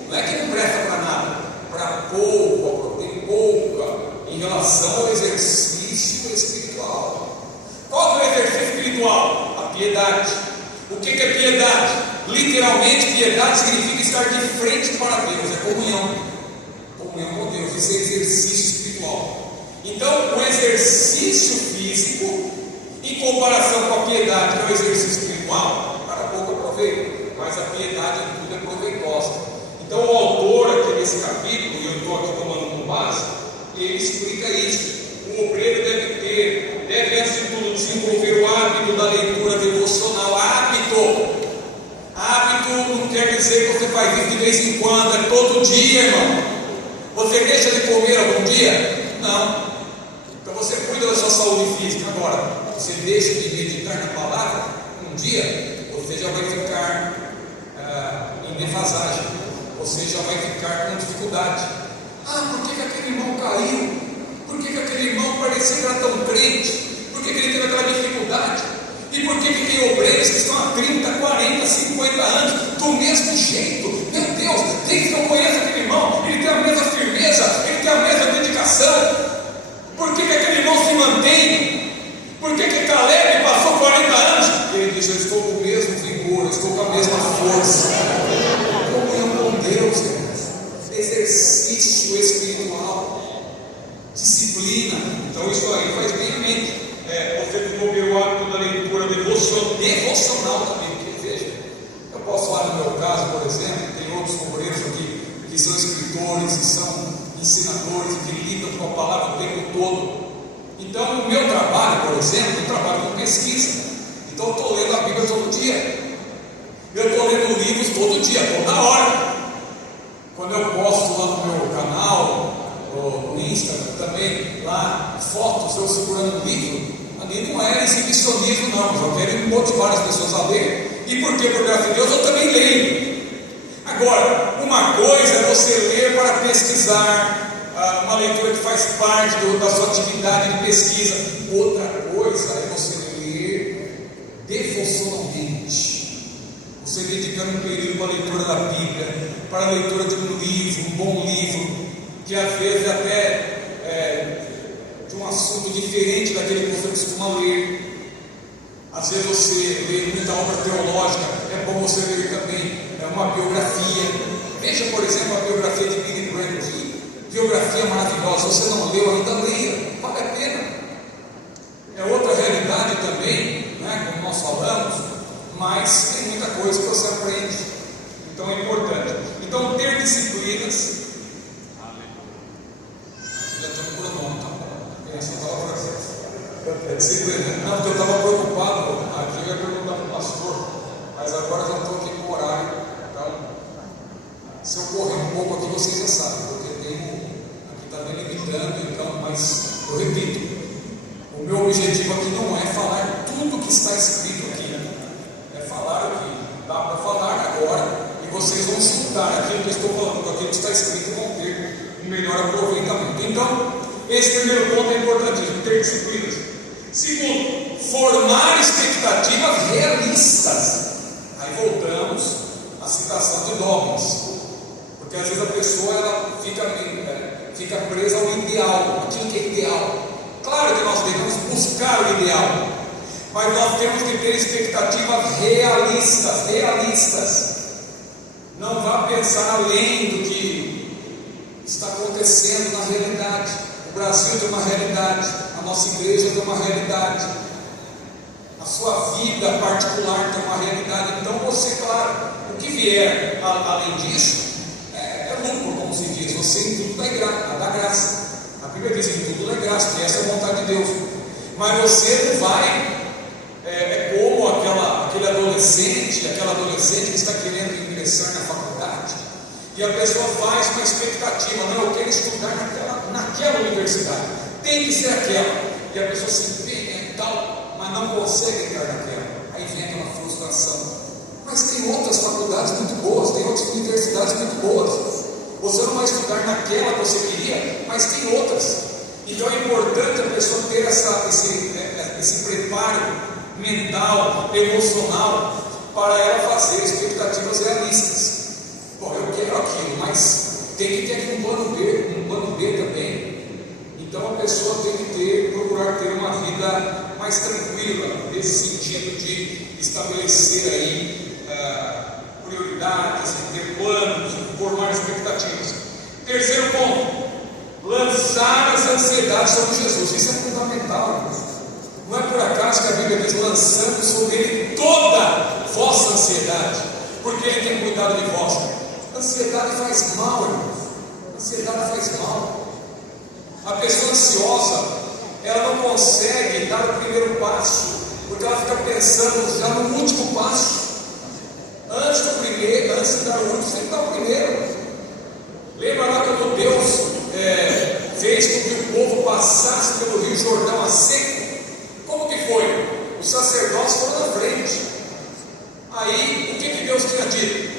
não é que não presta para nada, para pouco, tem pouca em relação ao exercício espiritual. Qual é o exercício espiritual? A piedade. O que é piedade? Literalmente, piedade significa estar de frente para Deus, é comunhão com Deus, isso é exercício espiritual. Então, o exercício físico, em comparação com a piedade, que é o exercício espiritual, para pouco aproveita, mas a piedade em tudo é proveitosa. Então, o autor aqui nesse capítulo, e eu estou aqui tomando como base, ele explica isso. O obreiro deve antes de tudo desenvolver o hábito da leitura devocional. Hábito não quer dizer que você faz isso de vez em quando, é todo dia, irmão. Você deixa de comer algum dia? Não. Então você cuida da sua saúde física. Agora, você deixa de meditar na palavra um dia, você já vai ficar em defasagem, você já vai ficar com dificuldade. Por que aquele irmão caiu? Por que aquele irmão parecia que era tão crente? Por que ele teve aquela dificuldade? E por que tem obreiros que estão há 30, 40, 50 anos do mesmo jeito? Meu Deus, desde que eu conheço aquele irmão, ele tem a mesma firmeza, ele tem a mesma dedicação. Por que aquele irmão se mantém? Por que Caleb passou 40 anos? Ele diz: eu estou com o mesmo vigor, eu estou com a mesma força. Comunhão com Deus, irmãos. Exercício espiritual, disciplina. Então isso aí faz bem a mente. Você desenvolver o hábito da leitura devocional também, porque veja, eu posso falar no meu caso, por exemplo, tem outros companheiros aqui que são escritores, que são ensinadores, que lidam com a palavra o tempo todo. Então, no meu trabalho, por exemplo, eu trabalho com pesquisa, então eu estou lendo a Bíblia todo dia, eu estou lendo livros todo dia, toda hora. Quando eu posto lá no meu canal, no Insta também, lá, fotos, eu segurando um livro, ali não é exibicionismo não, eu quero motivar as pessoas a ler. E por quê? Por graça de Deus eu também leio. Agora, uma coisa é você ler para pesquisar, uma leitura que faz parte da sua atividade de pesquisa. Outra coisa é você ler devocionalmente, você dedicando um período para a leitura da Bíblia, para a leitura de um livro, um bom livro, que às vezes até de um assunto diferente daquele que você costuma ler. Às vezes você lê muita obra teológica, é bom você ler também uma biografia. Veja, por exemplo, a biografia de Billy Graham, que biografia maravilhosa. Se você não leu ainda, leia, vale a pena. É outra realidade também, né, como nós falamos, mas tem muita coisa que você aprende. Então é importante. Então, ter disciplinas. Já estou no cronômetro, tá bom? Essa palavra é disciplina. Não, porque eu estava preocupado. Eu ia perguntar para o pastor, mas agora já estou aqui no horário. Então, se eu correr um pouco aqui, vocês já sabem, porque aqui está delimitando. Então, mas eu repito, o meu objetivo aqui não é falar tudo que está escrito aqui, é falar o que dá para falar agora, e vocês vão escutar aquilo que eu estou falando, com aquilo que está escrito, e vão ter um melhor aproveitamento. Então, esse primeiro ponto é importantíssimo, ter disciplinas. Segundo, formar expectativas realistas. Aí voltamos à citação de Dawkins, porque às vezes a pessoa ela fica presa ao ideal, aquilo que é ideal. Claro que nós devemos buscar o ideal, mas nós temos que ter expectativas realistas. Não vá pensar além do que está acontecendo na realidade. O Brasil tem uma realidade, a nossa igreja tem uma realidade, a sua vida particular tem uma realidade. Então você, claro, o que vier além disso é lucro, como se diz. Você em tudo dá graça. A Bíblia diz: em tudo dá graça, que essa é a vontade de Deus. Mas você não vai, como aquele adolescente adolescente, aquela adolescente que está querendo ingressar na faculdade, e a pessoa faz uma expectativa: não, eu quero estudar naquela universidade, tem que ser aquela, e a pessoa se empenha e tal, mas não consegue entrar naquela, aí vem aquela frustração. Mas tem outras faculdades muito boas, tem outras universidades muito boas. Você não vai estudar naquela que você queria, mas tem outras. Então é importante a pessoa ter esse preparo mental, emocional, para ela fazer expectativas realistas. Bom, eu quero aquilo, mas tem que ter aqui um plano B também. Então a pessoa tem que procurar ter uma vida mais tranquila, nesse sentido de estabelecer aí prioridades, ter planos, formar expectativas. Terceiro ponto: lançar as ansiedades sobre Jesus. Isso é fundamental, irmãos. Não é por acaso que a Bíblia diz: lançando sobre Ele toda vossa ansiedade, porque Ele tem cuidado de vós. Ansiedade faz mal, irmãos. Ansiedade faz mal. A pessoa ansiosa, ela não consegue dar o primeiro passo, porque ela fica pensando já no último passo. Antes de dar o último, tem que dar o primeiro. Lembra lá quando Deus fez com que o povo passasse pelo Rio Jordão a seco? Como que foi? Os sacerdotes foram na frente. Aí, o que Deus tinha dito?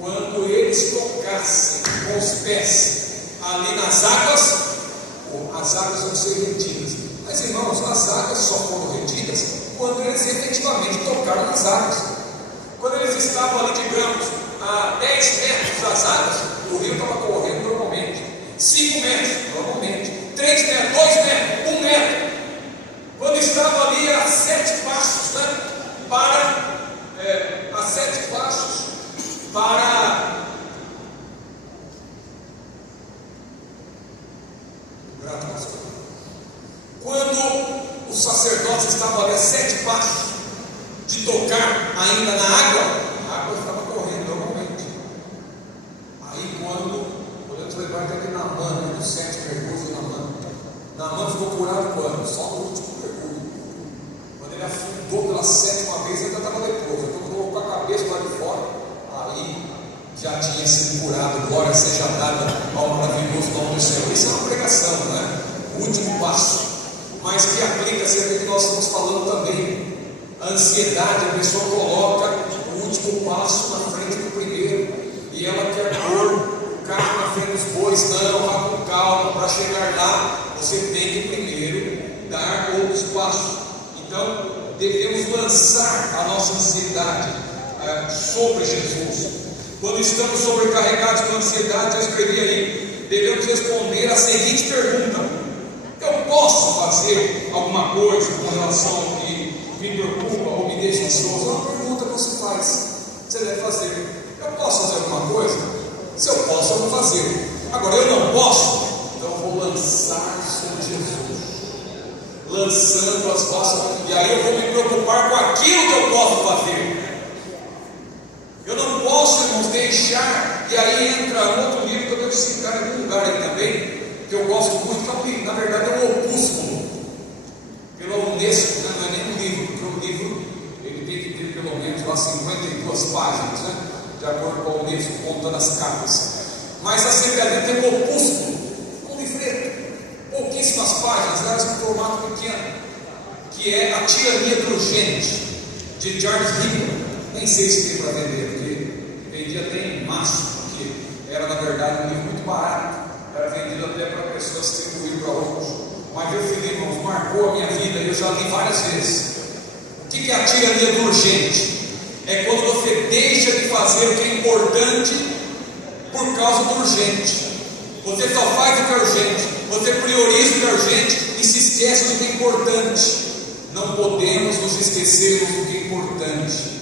Quando eles tocassem com os pés ali nas águas, as águas vão ser retidas. Mas, irmãos, as águas só foram retidas quando eles efetivamente tocaram nas águas. Quando eles estavam ali, digamos, a 10 metros das águas, o rio estava correndo normalmente. 5 metros, normalmente. 3 metros, 2 metros, 1 metro. Quando estava ali a 7 passos, né? A 7 passos para. Quando os sacerdotes estavam ali a 7 passos de tocar ainda na água, a água estava correndo normalmente. Aí quando podemos levar até aqui Naamã, dos 7 mergulhos de Naamã ficou curado quando? Só no último mergulho. Quando ele afundou pela 7ª vez, ele ainda estava leproso. Então colocou a cabeça lá de fora, aí já tinha sido curado. Glória seja dada ao maravilhoso nome do Senhor. Isso é uma pregação, não é? O último passo, mas que aplica-se a que nós estamos falando também. A ansiedade, a pessoa coloca o último passo na frente do primeiro, e ela quer pôr o carro na frente dos bois. Não, vá com calma, para chegar lá você tem que primeiro dar outros passos. Então devemos lançar a nossa ansiedade sobre Jesus. Quando estamos sobrecarregados com ansiedade, eu escrevi aí, devemos responder a seguinte pergunta: eu posso fazer alguma coisa com relação ao que me preocupa ou me deixa ansioso? É uma pergunta que você faz, você deve fazer. Eu posso fazer alguma coisa? Se eu posso, eu vou fazer. Agora eu não posso, então eu vou lançar sobre Jesus, lançando as vossas, e aí eu vou me preocupar com aquilo que eu posso fazer. Eu não posso, irmãos, deixar, e aí entra um outro livro que eu devo citar em algum lugar aí também, que eu gosto muito, que na verdade é um opúsculo, pela Unesco, né? Não é nem um livro, porque o livro ele tem que ter pelo menos lá 52 páginas, né? De acordo com a Unesco, contando as capas. Mas a Assembleia tem um opúsculo, um livreto, pouquíssimas páginas, elas em formato pequeno, que é A Tirania do Urgente, de Charles Rickman. Nem sei se tem para vender, porque vendia até em massa, porque era na verdade um livro muito barato. Era vendido até para pessoas distribuir para outros. Mas esse livro, irmãos, marcou a minha vida e eu já li várias vezes. O que é a tirania do urgente? É quando você deixa de fazer o que é importante por causa do urgente. Você só faz o que é urgente, você prioriza o que é urgente e se esquece do que é importante. Não podemos nos esquecermos do que é importante.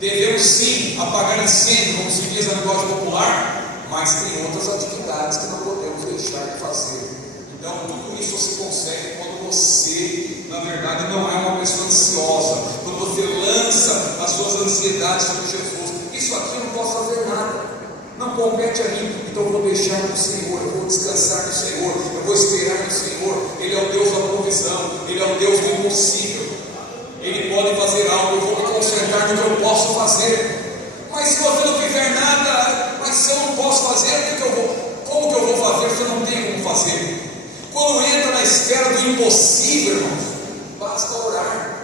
Devemos sim apagar incêndio, como se diz na linguagem popular, mas tem outras atividades que não podemos deixar de fazer. Então tudo isso você consegue quando você, na verdade, não é uma pessoa ansiosa, quando você lança as suas ansiedades sobre Jesus. Isso aqui eu não posso fazer nada, não compete a mim, então eu vou deixar no Senhor, eu vou descansar no Senhor, eu vou esperar no Senhor. Ele é o Deus da provisão, Ele é o Deus do impossível. Ele pode fazer algo, eu vou me concentrar do que eu posso fazer. Mas se você não fizer nada, mas se eu não posso fazer, como que eu vou fazer se eu não tenho como fazer? Quando entra na esfera do impossível, irmãos, basta orar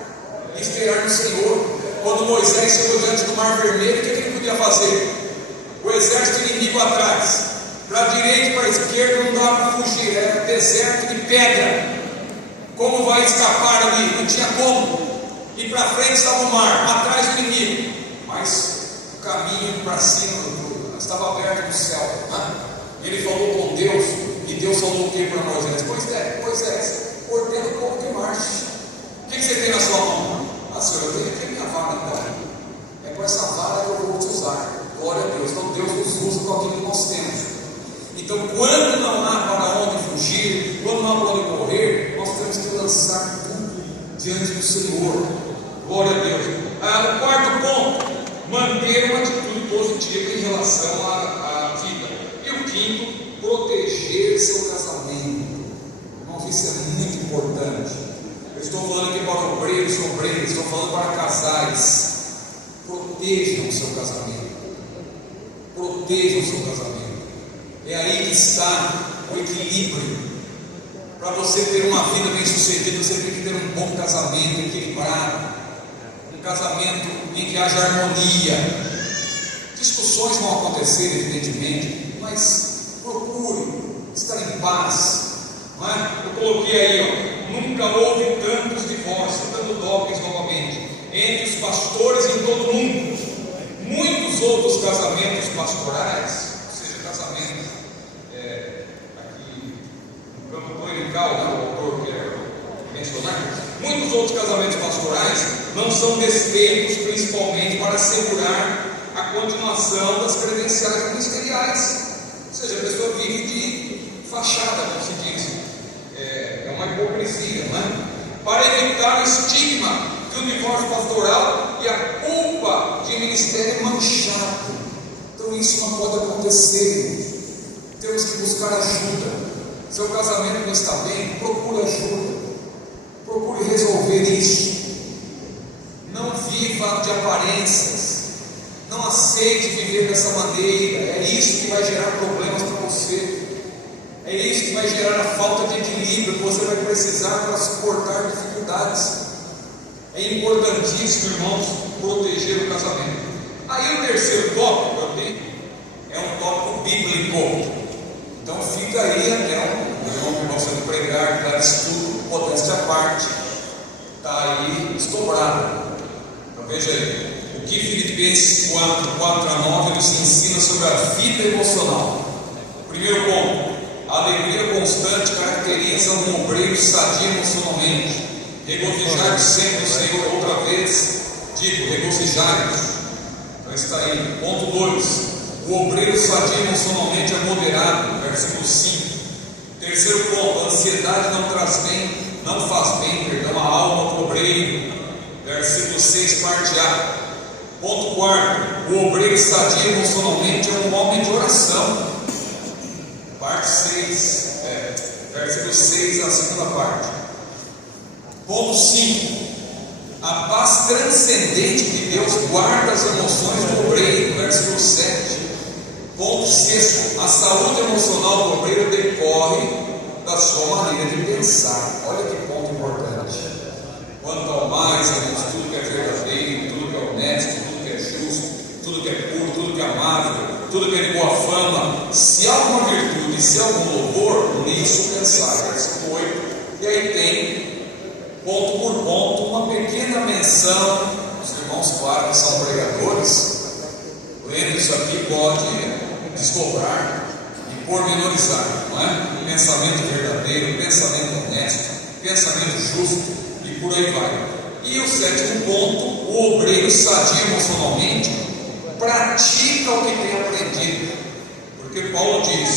e esperar no Senhor. Quando Moisés chegou diante do Mar Vermelho, o que ele podia fazer? O exército inimigo atrás, para a direita e para a esquerda, não dava para fugir, era deserto de pedra. Como vai escapar ali? Não tinha como. E para frente estava o mar, atrás do inimigo, mas o caminho para cima estava aberto no céu. Ele falou com Deus, e Deus falou o que para Moisés? Moisés, ordena o povo que marche. O que você tem na sua mão? Senhor, eu tenho aqui a minha vara, então. É com essa vara que eu vou te usar. Glória a Deus. Então Deus nos usa com aquilo que nós temos. Então, quando não há para onde fugir, quando não há para onde correr, nós temos que lançar tudo diante do Senhor. Glória a Deus. O quarto ponto, manter uma atitude positiva em relação à vida. E o quinto, proteger seu casamento. Irmãos, isso é muito importante. Eu estou falando aqui para obreiros, obreiras, estou falando para casais. Protejam o seu casamento. Protejam o seu casamento. É aí que está o equilíbrio. Para você ter uma vida bem sucedida, você tem que ter um bom casamento equilibrado. Um casamento em que haja harmonia. Discussões vão acontecer, evidentemente, mas procure estar em paz. Não é? Eu coloquei aí, nunca houve tantos divórcios, dando toques novamente, entre os pastores em todo o mundo. Muitos outros casamentos pastorais, ou seja, casamentos aqui no campo clerical, o autor quer mencionar, muitos outros casamentos pastorais não são desfeitos principalmente para assegurar a continuação das credenciais ministeriais. Ou seja, a pessoa vive de fachada, como se diz. É uma hipocrisia, não é? Para evitar o estigma de um divórcio pastoral e a culpa de ministério manchado. Então isso não pode acontecer. Temos que buscar ajuda. Seu casamento não está bem, procure ajuda. Procure resolver isso. Não viva de aparências. Não aceite viver dessa maneira. É isso que vai gerar problemas para você. É isso que vai gerar a falta de equilíbrio que você vai precisar para suportar dificuldades. É importantíssimo, irmãos, proteger o casamento. Aí o terceiro tópico, eu digo, é um tópico bíblico. Então fica aí até o irmão que gosta de pregar, dar estudo, modéstia à parte. Está aí estourado. Então veja aí. O que Filipenses 4:4-9 nos ensina sobre a vida emocional. Primeiro ponto. A alegria constante caracteriza um obreiro sadio emocionalmente. Regozijai-vos sempre no Senhor. Outra vez digo, regozijai-vos. Então está aí. Ponto 2. O obreiro sadio emocionalmente é moderado. Versículo 5. Terceiro ponto. A ansiedade não faz bem, à alma do obreiro. Versículo 6, parte A. Ponto 4. O obreiro sadio emocionalmente é um homem de oração. Parte 6, versículo 6, a segunda parte. Ponto 5. A paz transcendente de Deus guarda as emoções do obreiro. Versículo 7. Ponto 6. A saúde emocional do obreiro decorre da sua maneira de pensar. Olha que ponto importante. Quanto ao mais, irmãos, tudo que é verdadeiro, tudo que é honesto, tudo que é justo, tudo que é puro, tudo que é amável, tudo que é de boa fama, se há alguma virtude, se há algum louvor, nisso pensar. Versículo 8. E aí tem, ponto por ponto, uma pequena menção. Os irmãos, claro, que são pregadores, lendo isso aqui pode desdobrar e pormenorizar, não é? Pensamento verdadeiro, pensamento honesto, pensamento justo e por aí vai. E o sétimo ponto, o obreiro sadio emocionalmente pratica o que tem aprendido, porque Paulo diz: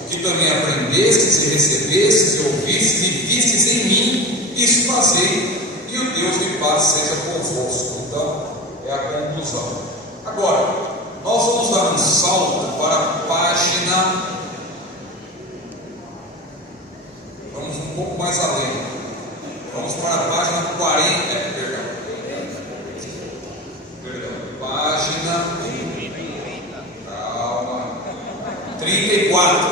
o que também aprendestes e recebestes e ouvistes e vistes em mim, isso fazei, e o Deus de paz seja convosco. Então é a conclusão. Agora nós vamos dar um salto para a página, vamos um pouco mais além, vamos para a página 40, perdão, 34,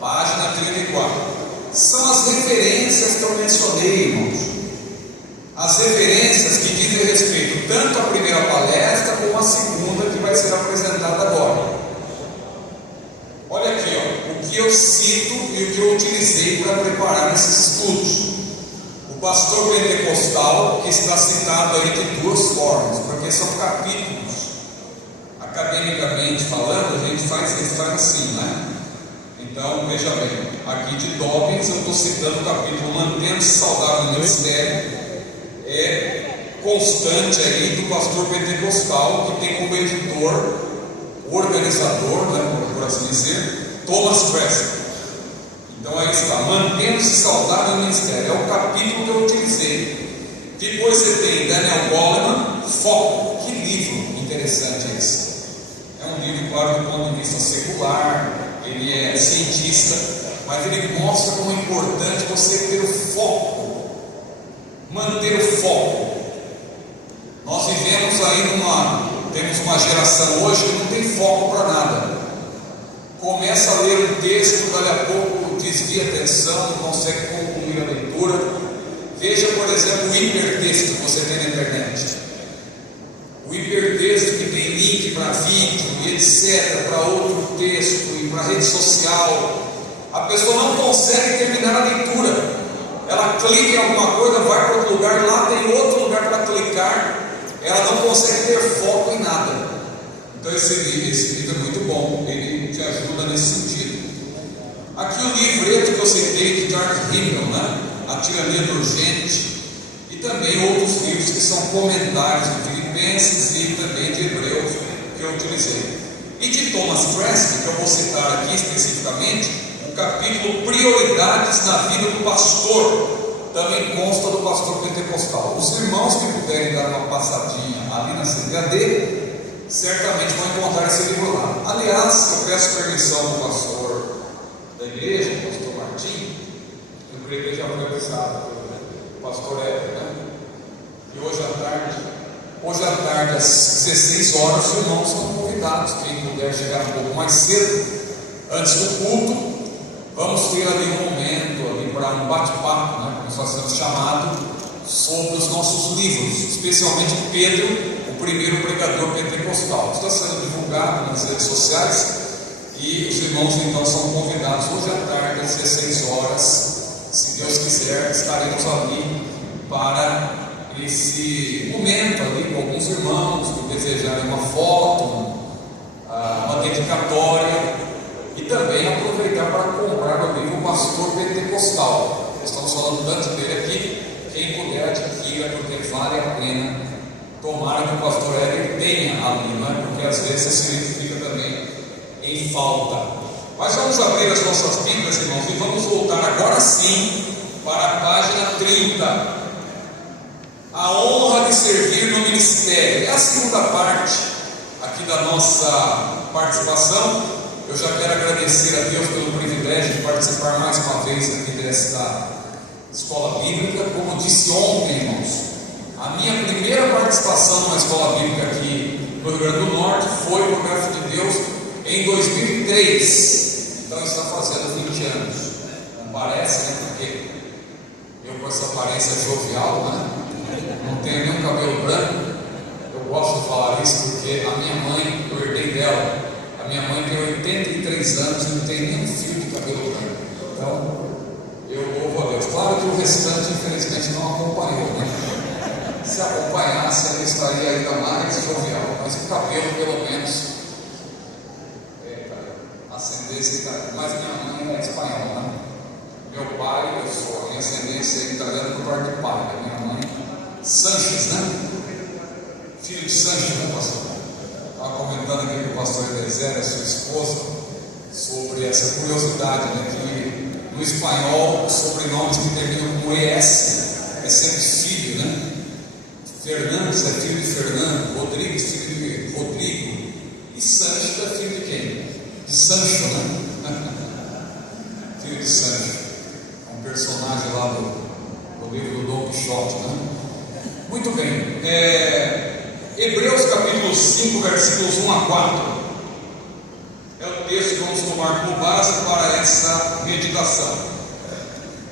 página 34. São as referências que eu mencionei, irmãos. As referências que dizem respeito tanto à primeira palestra como à segunda que vai ser apresentada agora. Olha aqui, ó, o que eu cito e o que eu utilizei para preparar esses estudos. O pastor pentecostal, que está citado aí de duas formas, porque são capítulos. Academicamente falando, a gente faz assim, né? Então, veja bem, aqui de Dobbins eu estou citando o capítulo Mantendo-se Saudável no Ministério, constante aí do pastor pentecostal, que tem como editor, organizador, né, por assim dizer, Thomas Presley. Então aí está, Mantendo-se Saudável no Ministério, é o capítulo que eu utilizei. Depois você tem Daniel Goleman, Foco. Que livro interessante esse. É um livro, claro, do ponto de vista secular, ele é cientista, mas ele mostra como é importante você ter o foco, manter o foco. Nós vivemos aí temos uma geração hoje que não tem foco para nada. Começa a ler um texto, dali a pouco desvia a atenção, não consegue concluir a leitura. Veja, por exemplo, o hipertexto que você tem na internet. O hipertexto que tem link para vídeo e etc, para outro texto e para rede social. A pessoa não consegue terminar a leitura. Ela clica em alguma coisa, vai para outro lugar, lá tem outro lugar para clicar. Ela não consegue ter foco em nada. Então esse livro é muito bom, ele te ajuda nesse sentido. Aqui o livreto que eu citei de George Himmel, né? A Tirania do Urgente, e também outros livros que são comentários de Filipenses e também de Hebreus que eu utilizei. E de Thomas Presley, que eu vou citar aqui especificamente, o capítulo Prioridades na Vida do Pastor, também consta do pastor pentecostal. Os irmãos que puderem dar uma passadinha ali na CDAD, certamente vão encontrar esse livro lá. Aliás, eu peço permissão do pastor da igreja, o pastor Martim, eu creio que ele já foi avisado pelo pastor Éder, né? E hoje à tarde, às 16 horas, os irmãos são convidados. Quem puder chegar um pouco mais cedo, antes do culto, vamos ter ali um momento ali para um bate-papo, né, como está sendo chamado, sobre os nossos livros, especialmente Pedro, o primeiro pregador pentecostal. Está sendo divulgado nas redes sociais e os irmãos então são convidados hoje à tarde, às 16 horas. Se Deus quiser, estaremos ali para esse momento ali com alguns irmãos que desejarem uma foto, uma dedicatória, e também aproveitar para comprar o livro Pastor Pentecostal. Estamos falando tanto dele aqui, quem puder adquira, porque vale a pena. Tomara que o pastor Éder tenha ali, né? Porque às vezes esse livro fica também em falta. Mas vamos abrir as nossas Bíblias, irmãos, e vamos voltar agora sim para a página 30. A honra de servir no ministério. É a segunda parte aqui da nossa participação. Eu já quero agradecer a Deus pelo privilégio de participar mais uma vez aqui desta escola bíblica. Como disse ontem, irmãos, a minha primeira participação numa escola bíblica aqui no Rio Grande do Norte foi, por graça de Deus, em 2003. Então está fazendo 20 anos. Não parece, né? Porque eu com essa aparência jovial, né? Não tenho nenhum cabelo branco. Eu gosto de falar isso porque a minha mãe, eu herdei dela. A minha mãe tem 83 anos e não tem nenhum fio de cabelo branco. Então, eu louvo a Deus. Claro que o restante, infelizmente, não acompanhou, né? Se acompanhasse, ela estaria ainda mais jovial. Mas o cabelo, pelo menos, ascendência italiana. Mas minha mãe é espanhola, né? Meu pai, a minha ascendência é italiana por parte de pai. A minha mãe, Sanches, né? Filho de Sanches, né, pastor? Estava comentando aqui com o pastor Eliezer, a sua esposa, sobre essa curiosidade, né, que no espanhol, sobrenomes que terminam com ES é sempre filho, né? Fernandes é filho de Fernando, Rodrigues filho de Rodrigo, e Sancho é filho de quem? De Sancho, né? Filho de Sancho, é um personagem lá do livro do Dom Quixote, né? Muito bem, Hebreus capítulo 5, versículos 1 a 4, é o texto que podemos tomar como base para essa meditação.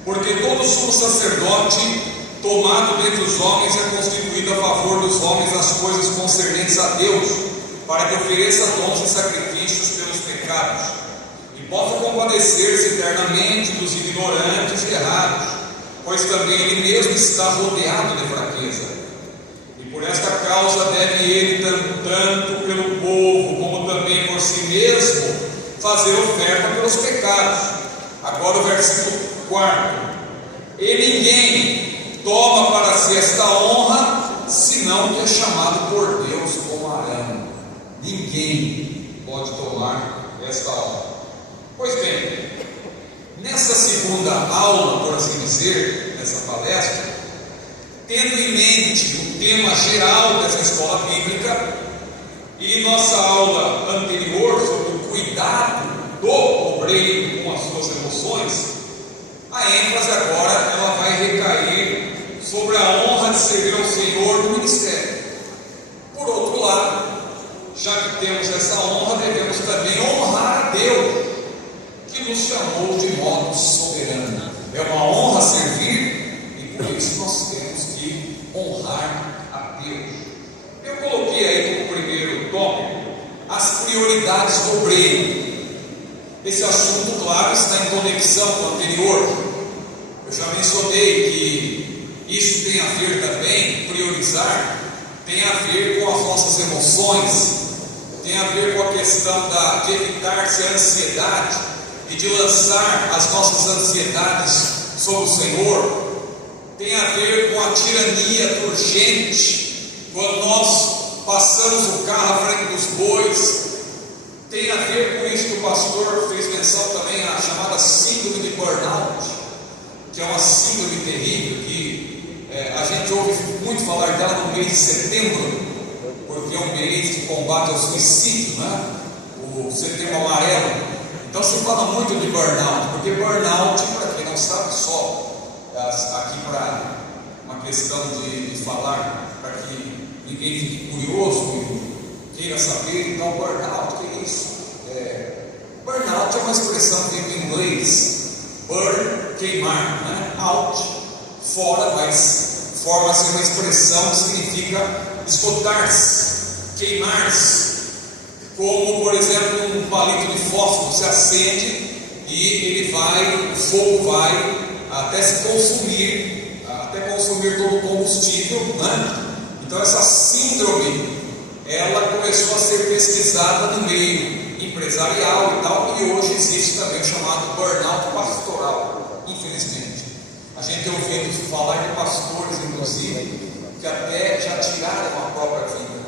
Porque todo sumo sacerdote tomado dentre os homens é constituído a favor dos homens nas coisas concernentes a Deus, para que ofereça dons e sacrifícios pelos pecados, e possa compadecer-se eternamente dos ignorantes e errados, pois também ele mesmo está rodeado de fraqueza. E por esta causa deve ele, tanto pelo povo, como também por si mesmo, fazer oferta pelos pecados. Agora o versículo 4. E ninguém toma para si esta honra, senão que é chamado por Deus como Arão. Ninguém pode tomar esta honra. Pois bem, nessa segunda aula, por assim dizer, nessa palestra, tendo em mente o tema geral dessa escola bíblica e nossa aula anterior sobre o cuidado do obreiro com as suas emoções, a ênfase agora ela vai recair sobre a honra de servir ao Senhor no ministério. Por outro lado, já que temos essa honra, devemos também honrar a Deus, que nos chamou de modo soberano. É uma honra servir e por isso nós temos que honrar a Deus. Eu coloquei aí como primeiro tópico as prioridades do obreiro. Esse assunto, claro, está em conexão com o anterior. Eu já mencionei que isso tem a ver também, priorizar, tem a ver com as nossas emoções, tem a ver com a questão de evitar-se a ansiedade e de lançar as nossas ansiedades sobre o Senhor. Tem a ver com a tirania do urgente, quando nós passamos o carro à frente dos bois. Tem a ver com isso que o pastor fez menção também, a chamada síndrome de burnout, que é uma síndrome terrível, que a gente ouve muito falar dela no mês de setembro, porque é um mês de combate ao suicídio, né? O setembro amarelo. Então se fala muito de burnout, porque burnout, para quem não sabe, só aqui para uma questão de falar, para que ninguém fique curioso e queira saber, então burnout, que é isso? Burnout é uma expressão que vem do inglês, burn, queimar, né? Out, fora, mas forma-se uma expressão que significa esgotar-se, queimar-se, como por exemplo um palito de fósforo se acende e o fogo vai até se consumir, até consumir todo o combustível, né? Então essa síndrome, ela começou a ser pesquisada no meio empresarial e tal, e hoje existe também o chamado burnout pastoral, infelizmente. A gente tem ouvido falar de pastores, inclusive, que até já tiraram a própria vida,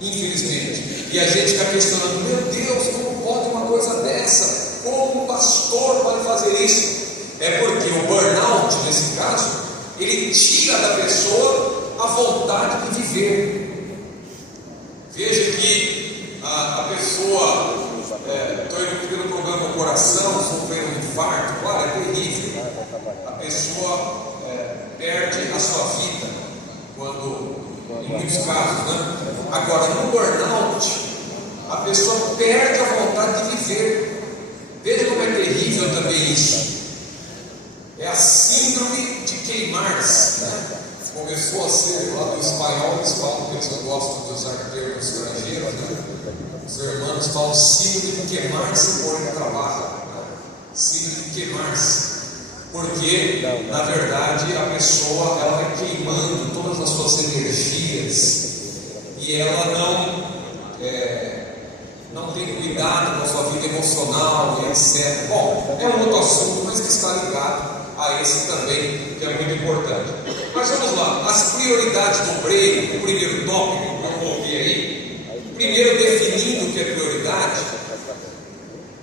infelizmente. E a gente está questionando, meu Deus, como pode uma coisa dessa? Como um pastor pode fazer isso? É porque o burnout, nesse caso, ele tira da pessoa a vontade de viver. Veja que a pessoa tendo problema no coração, sofrendo um infarto, claro, é terrível. A pessoa perde a sua vida, em muitos casos, né? Agora, no burnout, a pessoa perde a vontade de viver. Veja como é terrível também isso. É a síndrome de queimar-se, né? Começou a ser, lá no espanhol, eles falam que eles gostam de usar termos estrangeiros, né? Os irmãos falam síndrome de queimar-se por um trabalho, síndrome de queimar-se, porque na verdade a pessoa ela vai queimando todas as suas energias e ela não tem cuidado com a sua vida emocional e etc. Bom, é um outro assunto, mas que está ligado a esse também, que é muito importante. Mas vamos lá, as prioridades do obreiro, o primeiro tópico que eu coloquei aí, primeiro definindo o que é prioridade,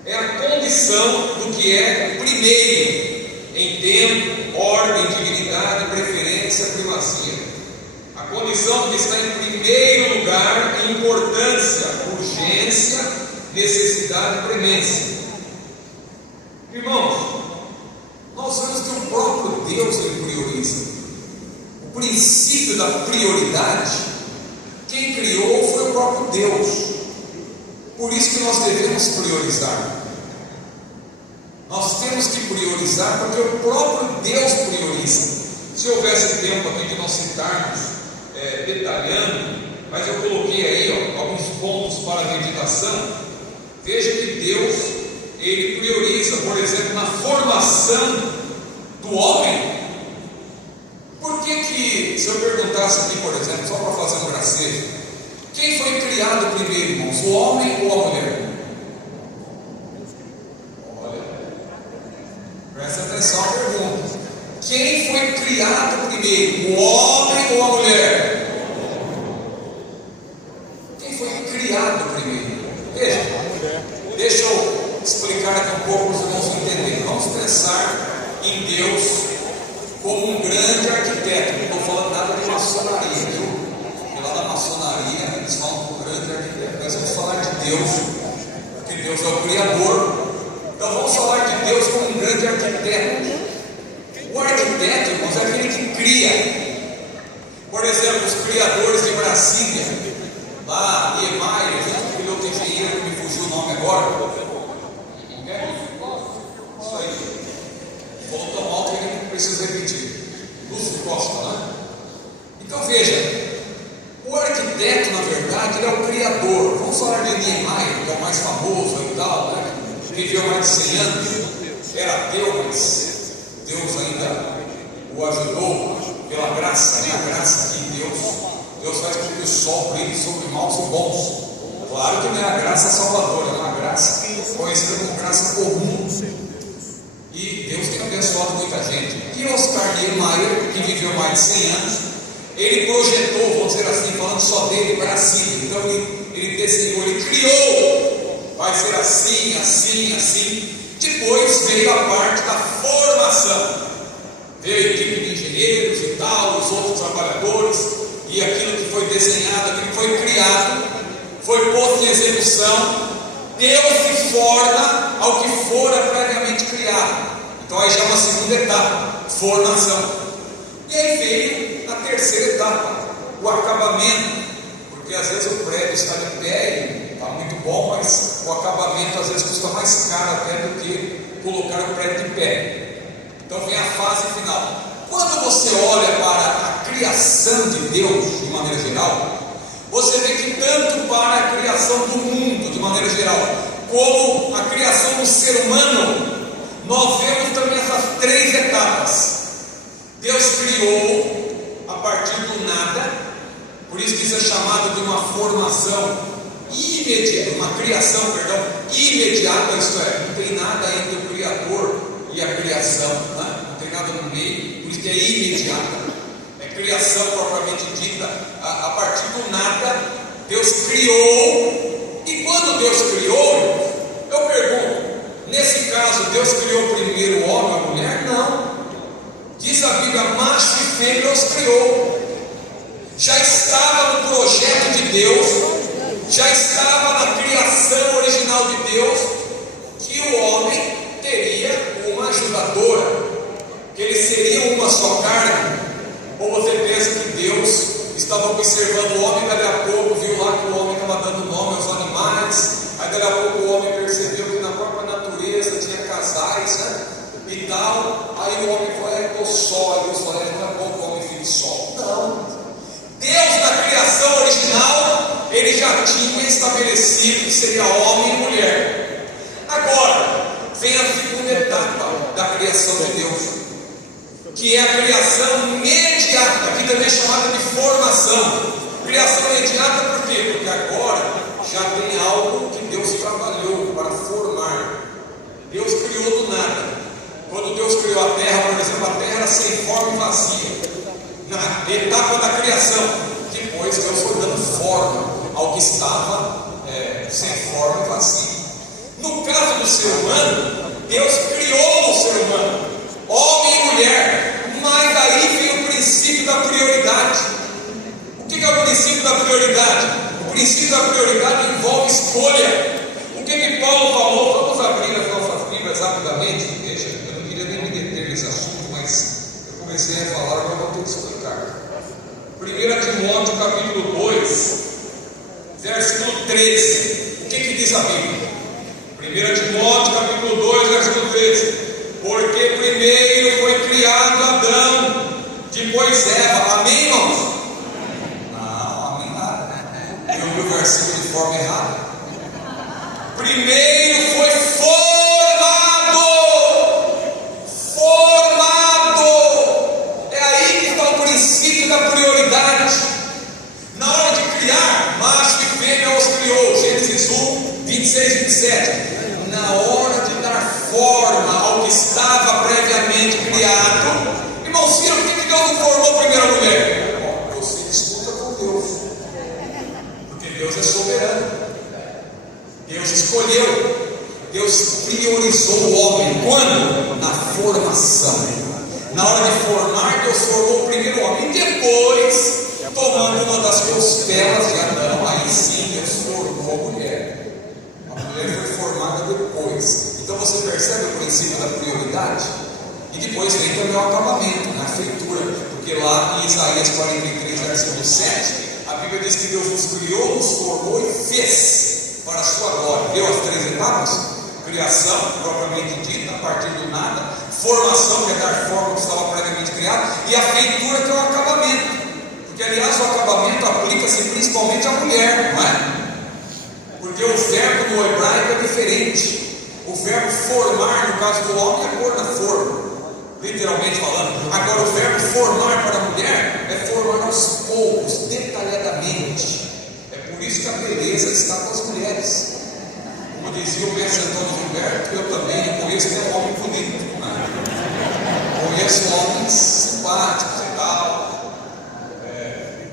é a condição do que é primeiro, em tempo, ordem, dignidade, preferência, primazia. A condição do que está em primeiro lugar em importância, urgência, necessidade e premência. Irmãos, nós vemos que o próprio Deus ele prioriza. O princípio da prioridade, quem criou foi o próprio Deus. Por Por isso que nós devemos priorizar. Nós temos que priorizar porque o próprio Deus prioriza. Se houvesse tempo aqui de nós citarmos, detalhando, mas eu coloquei aí alguns pontos para a meditação. Veja que Deus, Ele prioriza, por exemplo, na formação do homem. Por que, se eu perguntasse aqui, por exemplo, só para fazer um gracejo, quem foi criado primeiro, irmãos? O homem ou a mulher? Olha, presta atenção à pergunta. Quem foi criado primeiro? O homem ou a mulher? Quem foi criado primeiro? Veja, deixa eu explicar aqui um pouco para os irmãos entenderem. Vamos pensar em Deus como um grande arquiteto. Não estou falando nada de maçonaria, viu? Porque lá na maçonaria eles falam com um grande arquiteto. Nós vamos falar de Deus, porque Deus é o Criador. Então vamos falar de Deus como um grande arquiteto. O arquiteto, irmãos, é aquele que cria. Por exemplo, os criadores de Brasília, lá, Niemeyer, aquele outro engenheiro que me fugiu o nome agora. Isso aí. Voltou mal que ele precisa repetir. Lúcio Costa, né? Então veja, o arquiteto, na verdade, ele é o criador. Vamos falar de Niemeyer, que é o mais famoso e tal, né? Viveu mais de 100 anos, era ateu, mas Deus ainda o ajudou pela graça, né? A graça que Deus faz com que o sol brilhe sobre maus e bons. Claro que não é a graça salvadora, é uma graça conhecida como graça comum. E Deus tem abençoado muita gente. E Oscar Niemeyer, que viveu mais de 100 anos, ele projetou, vamos dizer assim, falando só dele, Brasília. Então ele desenhou, ele criou, vai ser assim, assim, assim. Depois veio a parte da formação, veio a equipe de engenheiros e tal, os outros trabalhadores, e aquilo que foi desenhado, aquilo que foi criado, foi posto em execução. Deus se forma ao que fora previamente criado. Então aí já é uma segunda etapa, formação. E aí veio a terceira etapa, o acabamento, porque às vezes o prédio está de pé e está muito bom, mas o acabamento às vezes custa mais caro até do que colocar o prédio de pé. Então vem a fase final. Quando você olha para a criação de Deus de maneira geral, você vê que tanto para a criação do mundo de maneira geral, como a criação do ser humano, nós vemos também essas três etapas. Deus criou a partir do nada, por isso que isso é chamado de uma formação imediata, uma criação, imediata, isto é, não tem nada entre o Criador e a criação, né? Não tem nada no meio, por isso que é imediata, é criação propriamente dita, a partir do nada, Deus criou. E quando Deus criou, eu pergunto, nesse caso, Deus criou primeiro o homem e a mulher? Não. Diz a Bíblia, macho e fêmea os criou. Já estava no projeto de Deus, já estava na criação original de Deus, que o homem teria uma ajudadora, que eles seriam uma só carne. Ou você pensa que Deus estava observando o homem, e daí a pouco viu lá que o homem estava dando nome aos animais, aí daí a pouco o homem percebeu que na própria natureza tinha casais, né? E tal, aí o homem foi o sol, aí Deus falou, não é bom que o homem fique só. Não. Deus na criação original, Ele já tinha estabelecido que seria homem e mulher. Agora, vem a segunda etapa da criação de Deus, que é a criação imediata, aqui também é chamada de formação. Criação imediata por quê? Porque agora já tem algo que Deus trabalhou para formar. Deus criou do nada. Quando Deus criou a terra, por exemplo, a terra era sem forma e vazia. Na etapa da criação, depois Deus foi dando forma ao que estava sem forma e vazio. No caso do ser humano, Deus criou o ser humano, homem e mulher, mas aí vem o princípio da prioridade. O que é o princípio da prioridade? O princípio da prioridade envolve escolha. O que Paulo falou? Vamos abrir as nossas Bíblias rapidamente. Veja, eu não queria nem me deter nesse assunto, mas eu comecei a falar, agora vou ter que explicar. 1 Timóteo capítulo 2, versículo 13. O que diz a Bíblia? 1 Timóteo capítulo 2, versículo 13. Porque primeiro foi criado Adão, depois Eva. Amém, irmãos? Não, amém nada. Eu li o versículo de forma errada. Primeiro foi formado. É aí que está o princípio da prioridade. Na hora de criar, macho e fêmea os criou. Gênesis 1, 26 e 27. Na hora de dar forma ao que estava previamente criado, irmãos, viram por que Deus não formou a primeira mulher? Você disputa com Deus, porque Deus é soberano. Deus escolheu, Deus priorizou o homem. Quando? Na formação. Na hora de formar, Deus formou o primeiro homem. E depois, tomando uma das costelas de Adão, aí sim Deus formou a mulher. A mulher foi formada depois. Então você percebe o princípio da prioridade? E depois vem também o acabamento, a feitura. Porque lá em Isaías 43, versículo 7, a Bíblia diz que Deus nos criou, nos formou e fez para a sua glória. Deu as 3 etapas: criação, propriamente dita, a partir do nada; formação, que é dar forma ao que estava previamente criado; e a feitura, que é o acabamento. Porque, aliás, o acabamento aplica-se principalmente à mulher, não é? Porque o verbo no hebraico é diferente. O verbo formar, no caso do homem, é pôr na forma, literalmente falando. Agora, o verbo formar para a mulher é formar aos poucos, detalhadamente. É por isso que a beleza está com as mulheres. Como dizia o mestre Antônio Gilberto, eu também conheço até um homem bonito, né? Conheço homens simpáticos e tal,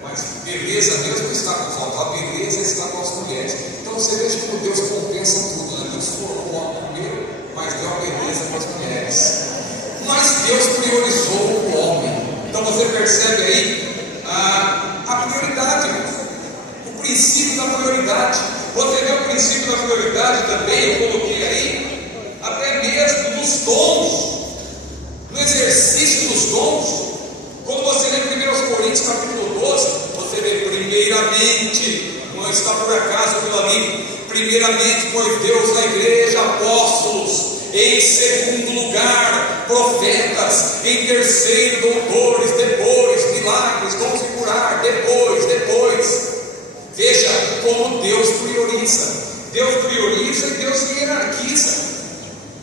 mas beleza mesmo está com os homens. A beleza está com as mulheres. Então você veja como Deus compensa tudo, né? Deus formou o homem primeiro, mas deu a beleza para as mulheres. Mas Deus priorizou o homem. Então você percebe aí a prioridade, o princípio da prioridade. Você vê o princípio da prioridade também, eu coloquei aí, até mesmo nos dons, no exercício dos dons. Quando você lê 1 Coríntios capítulo 12, você vê primeiramente, não está por acaso aquilo ali, primeiramente pôs Deus na igreja apóstolos, em segundo lugar profetas, em terceiro doutores, depois milagres, dons de curar, depois. Veja como Deus prioriza. Deus prioriza e Deus hierarquiza.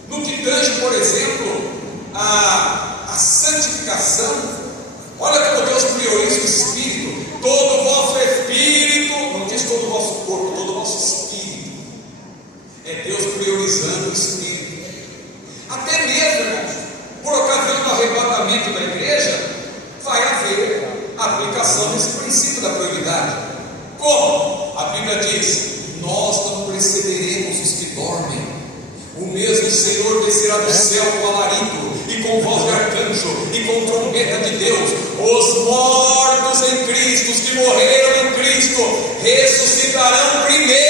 No que tange, por exemplo, a santificação, olha como Deus prioriza o Espírito. Todo o vosso Espírito, não diz todo o vosso corpo, todo o vosso Espírito. É Deus priorizando o Espírito. Até mesmo, irmãos, por ocasião do arrebatamento da igreja, vai haver a aplicação desse princípio da prioridade. Como? A Bíblia diz: nós não precederemos os que dormem. O mesmo Senhor descerá do céu com alarido, e com voz de arcanjo, e com trombeta de Deus. Os mortos em Cristo, os que morreram em Cristo, ressuscitarão primeiro.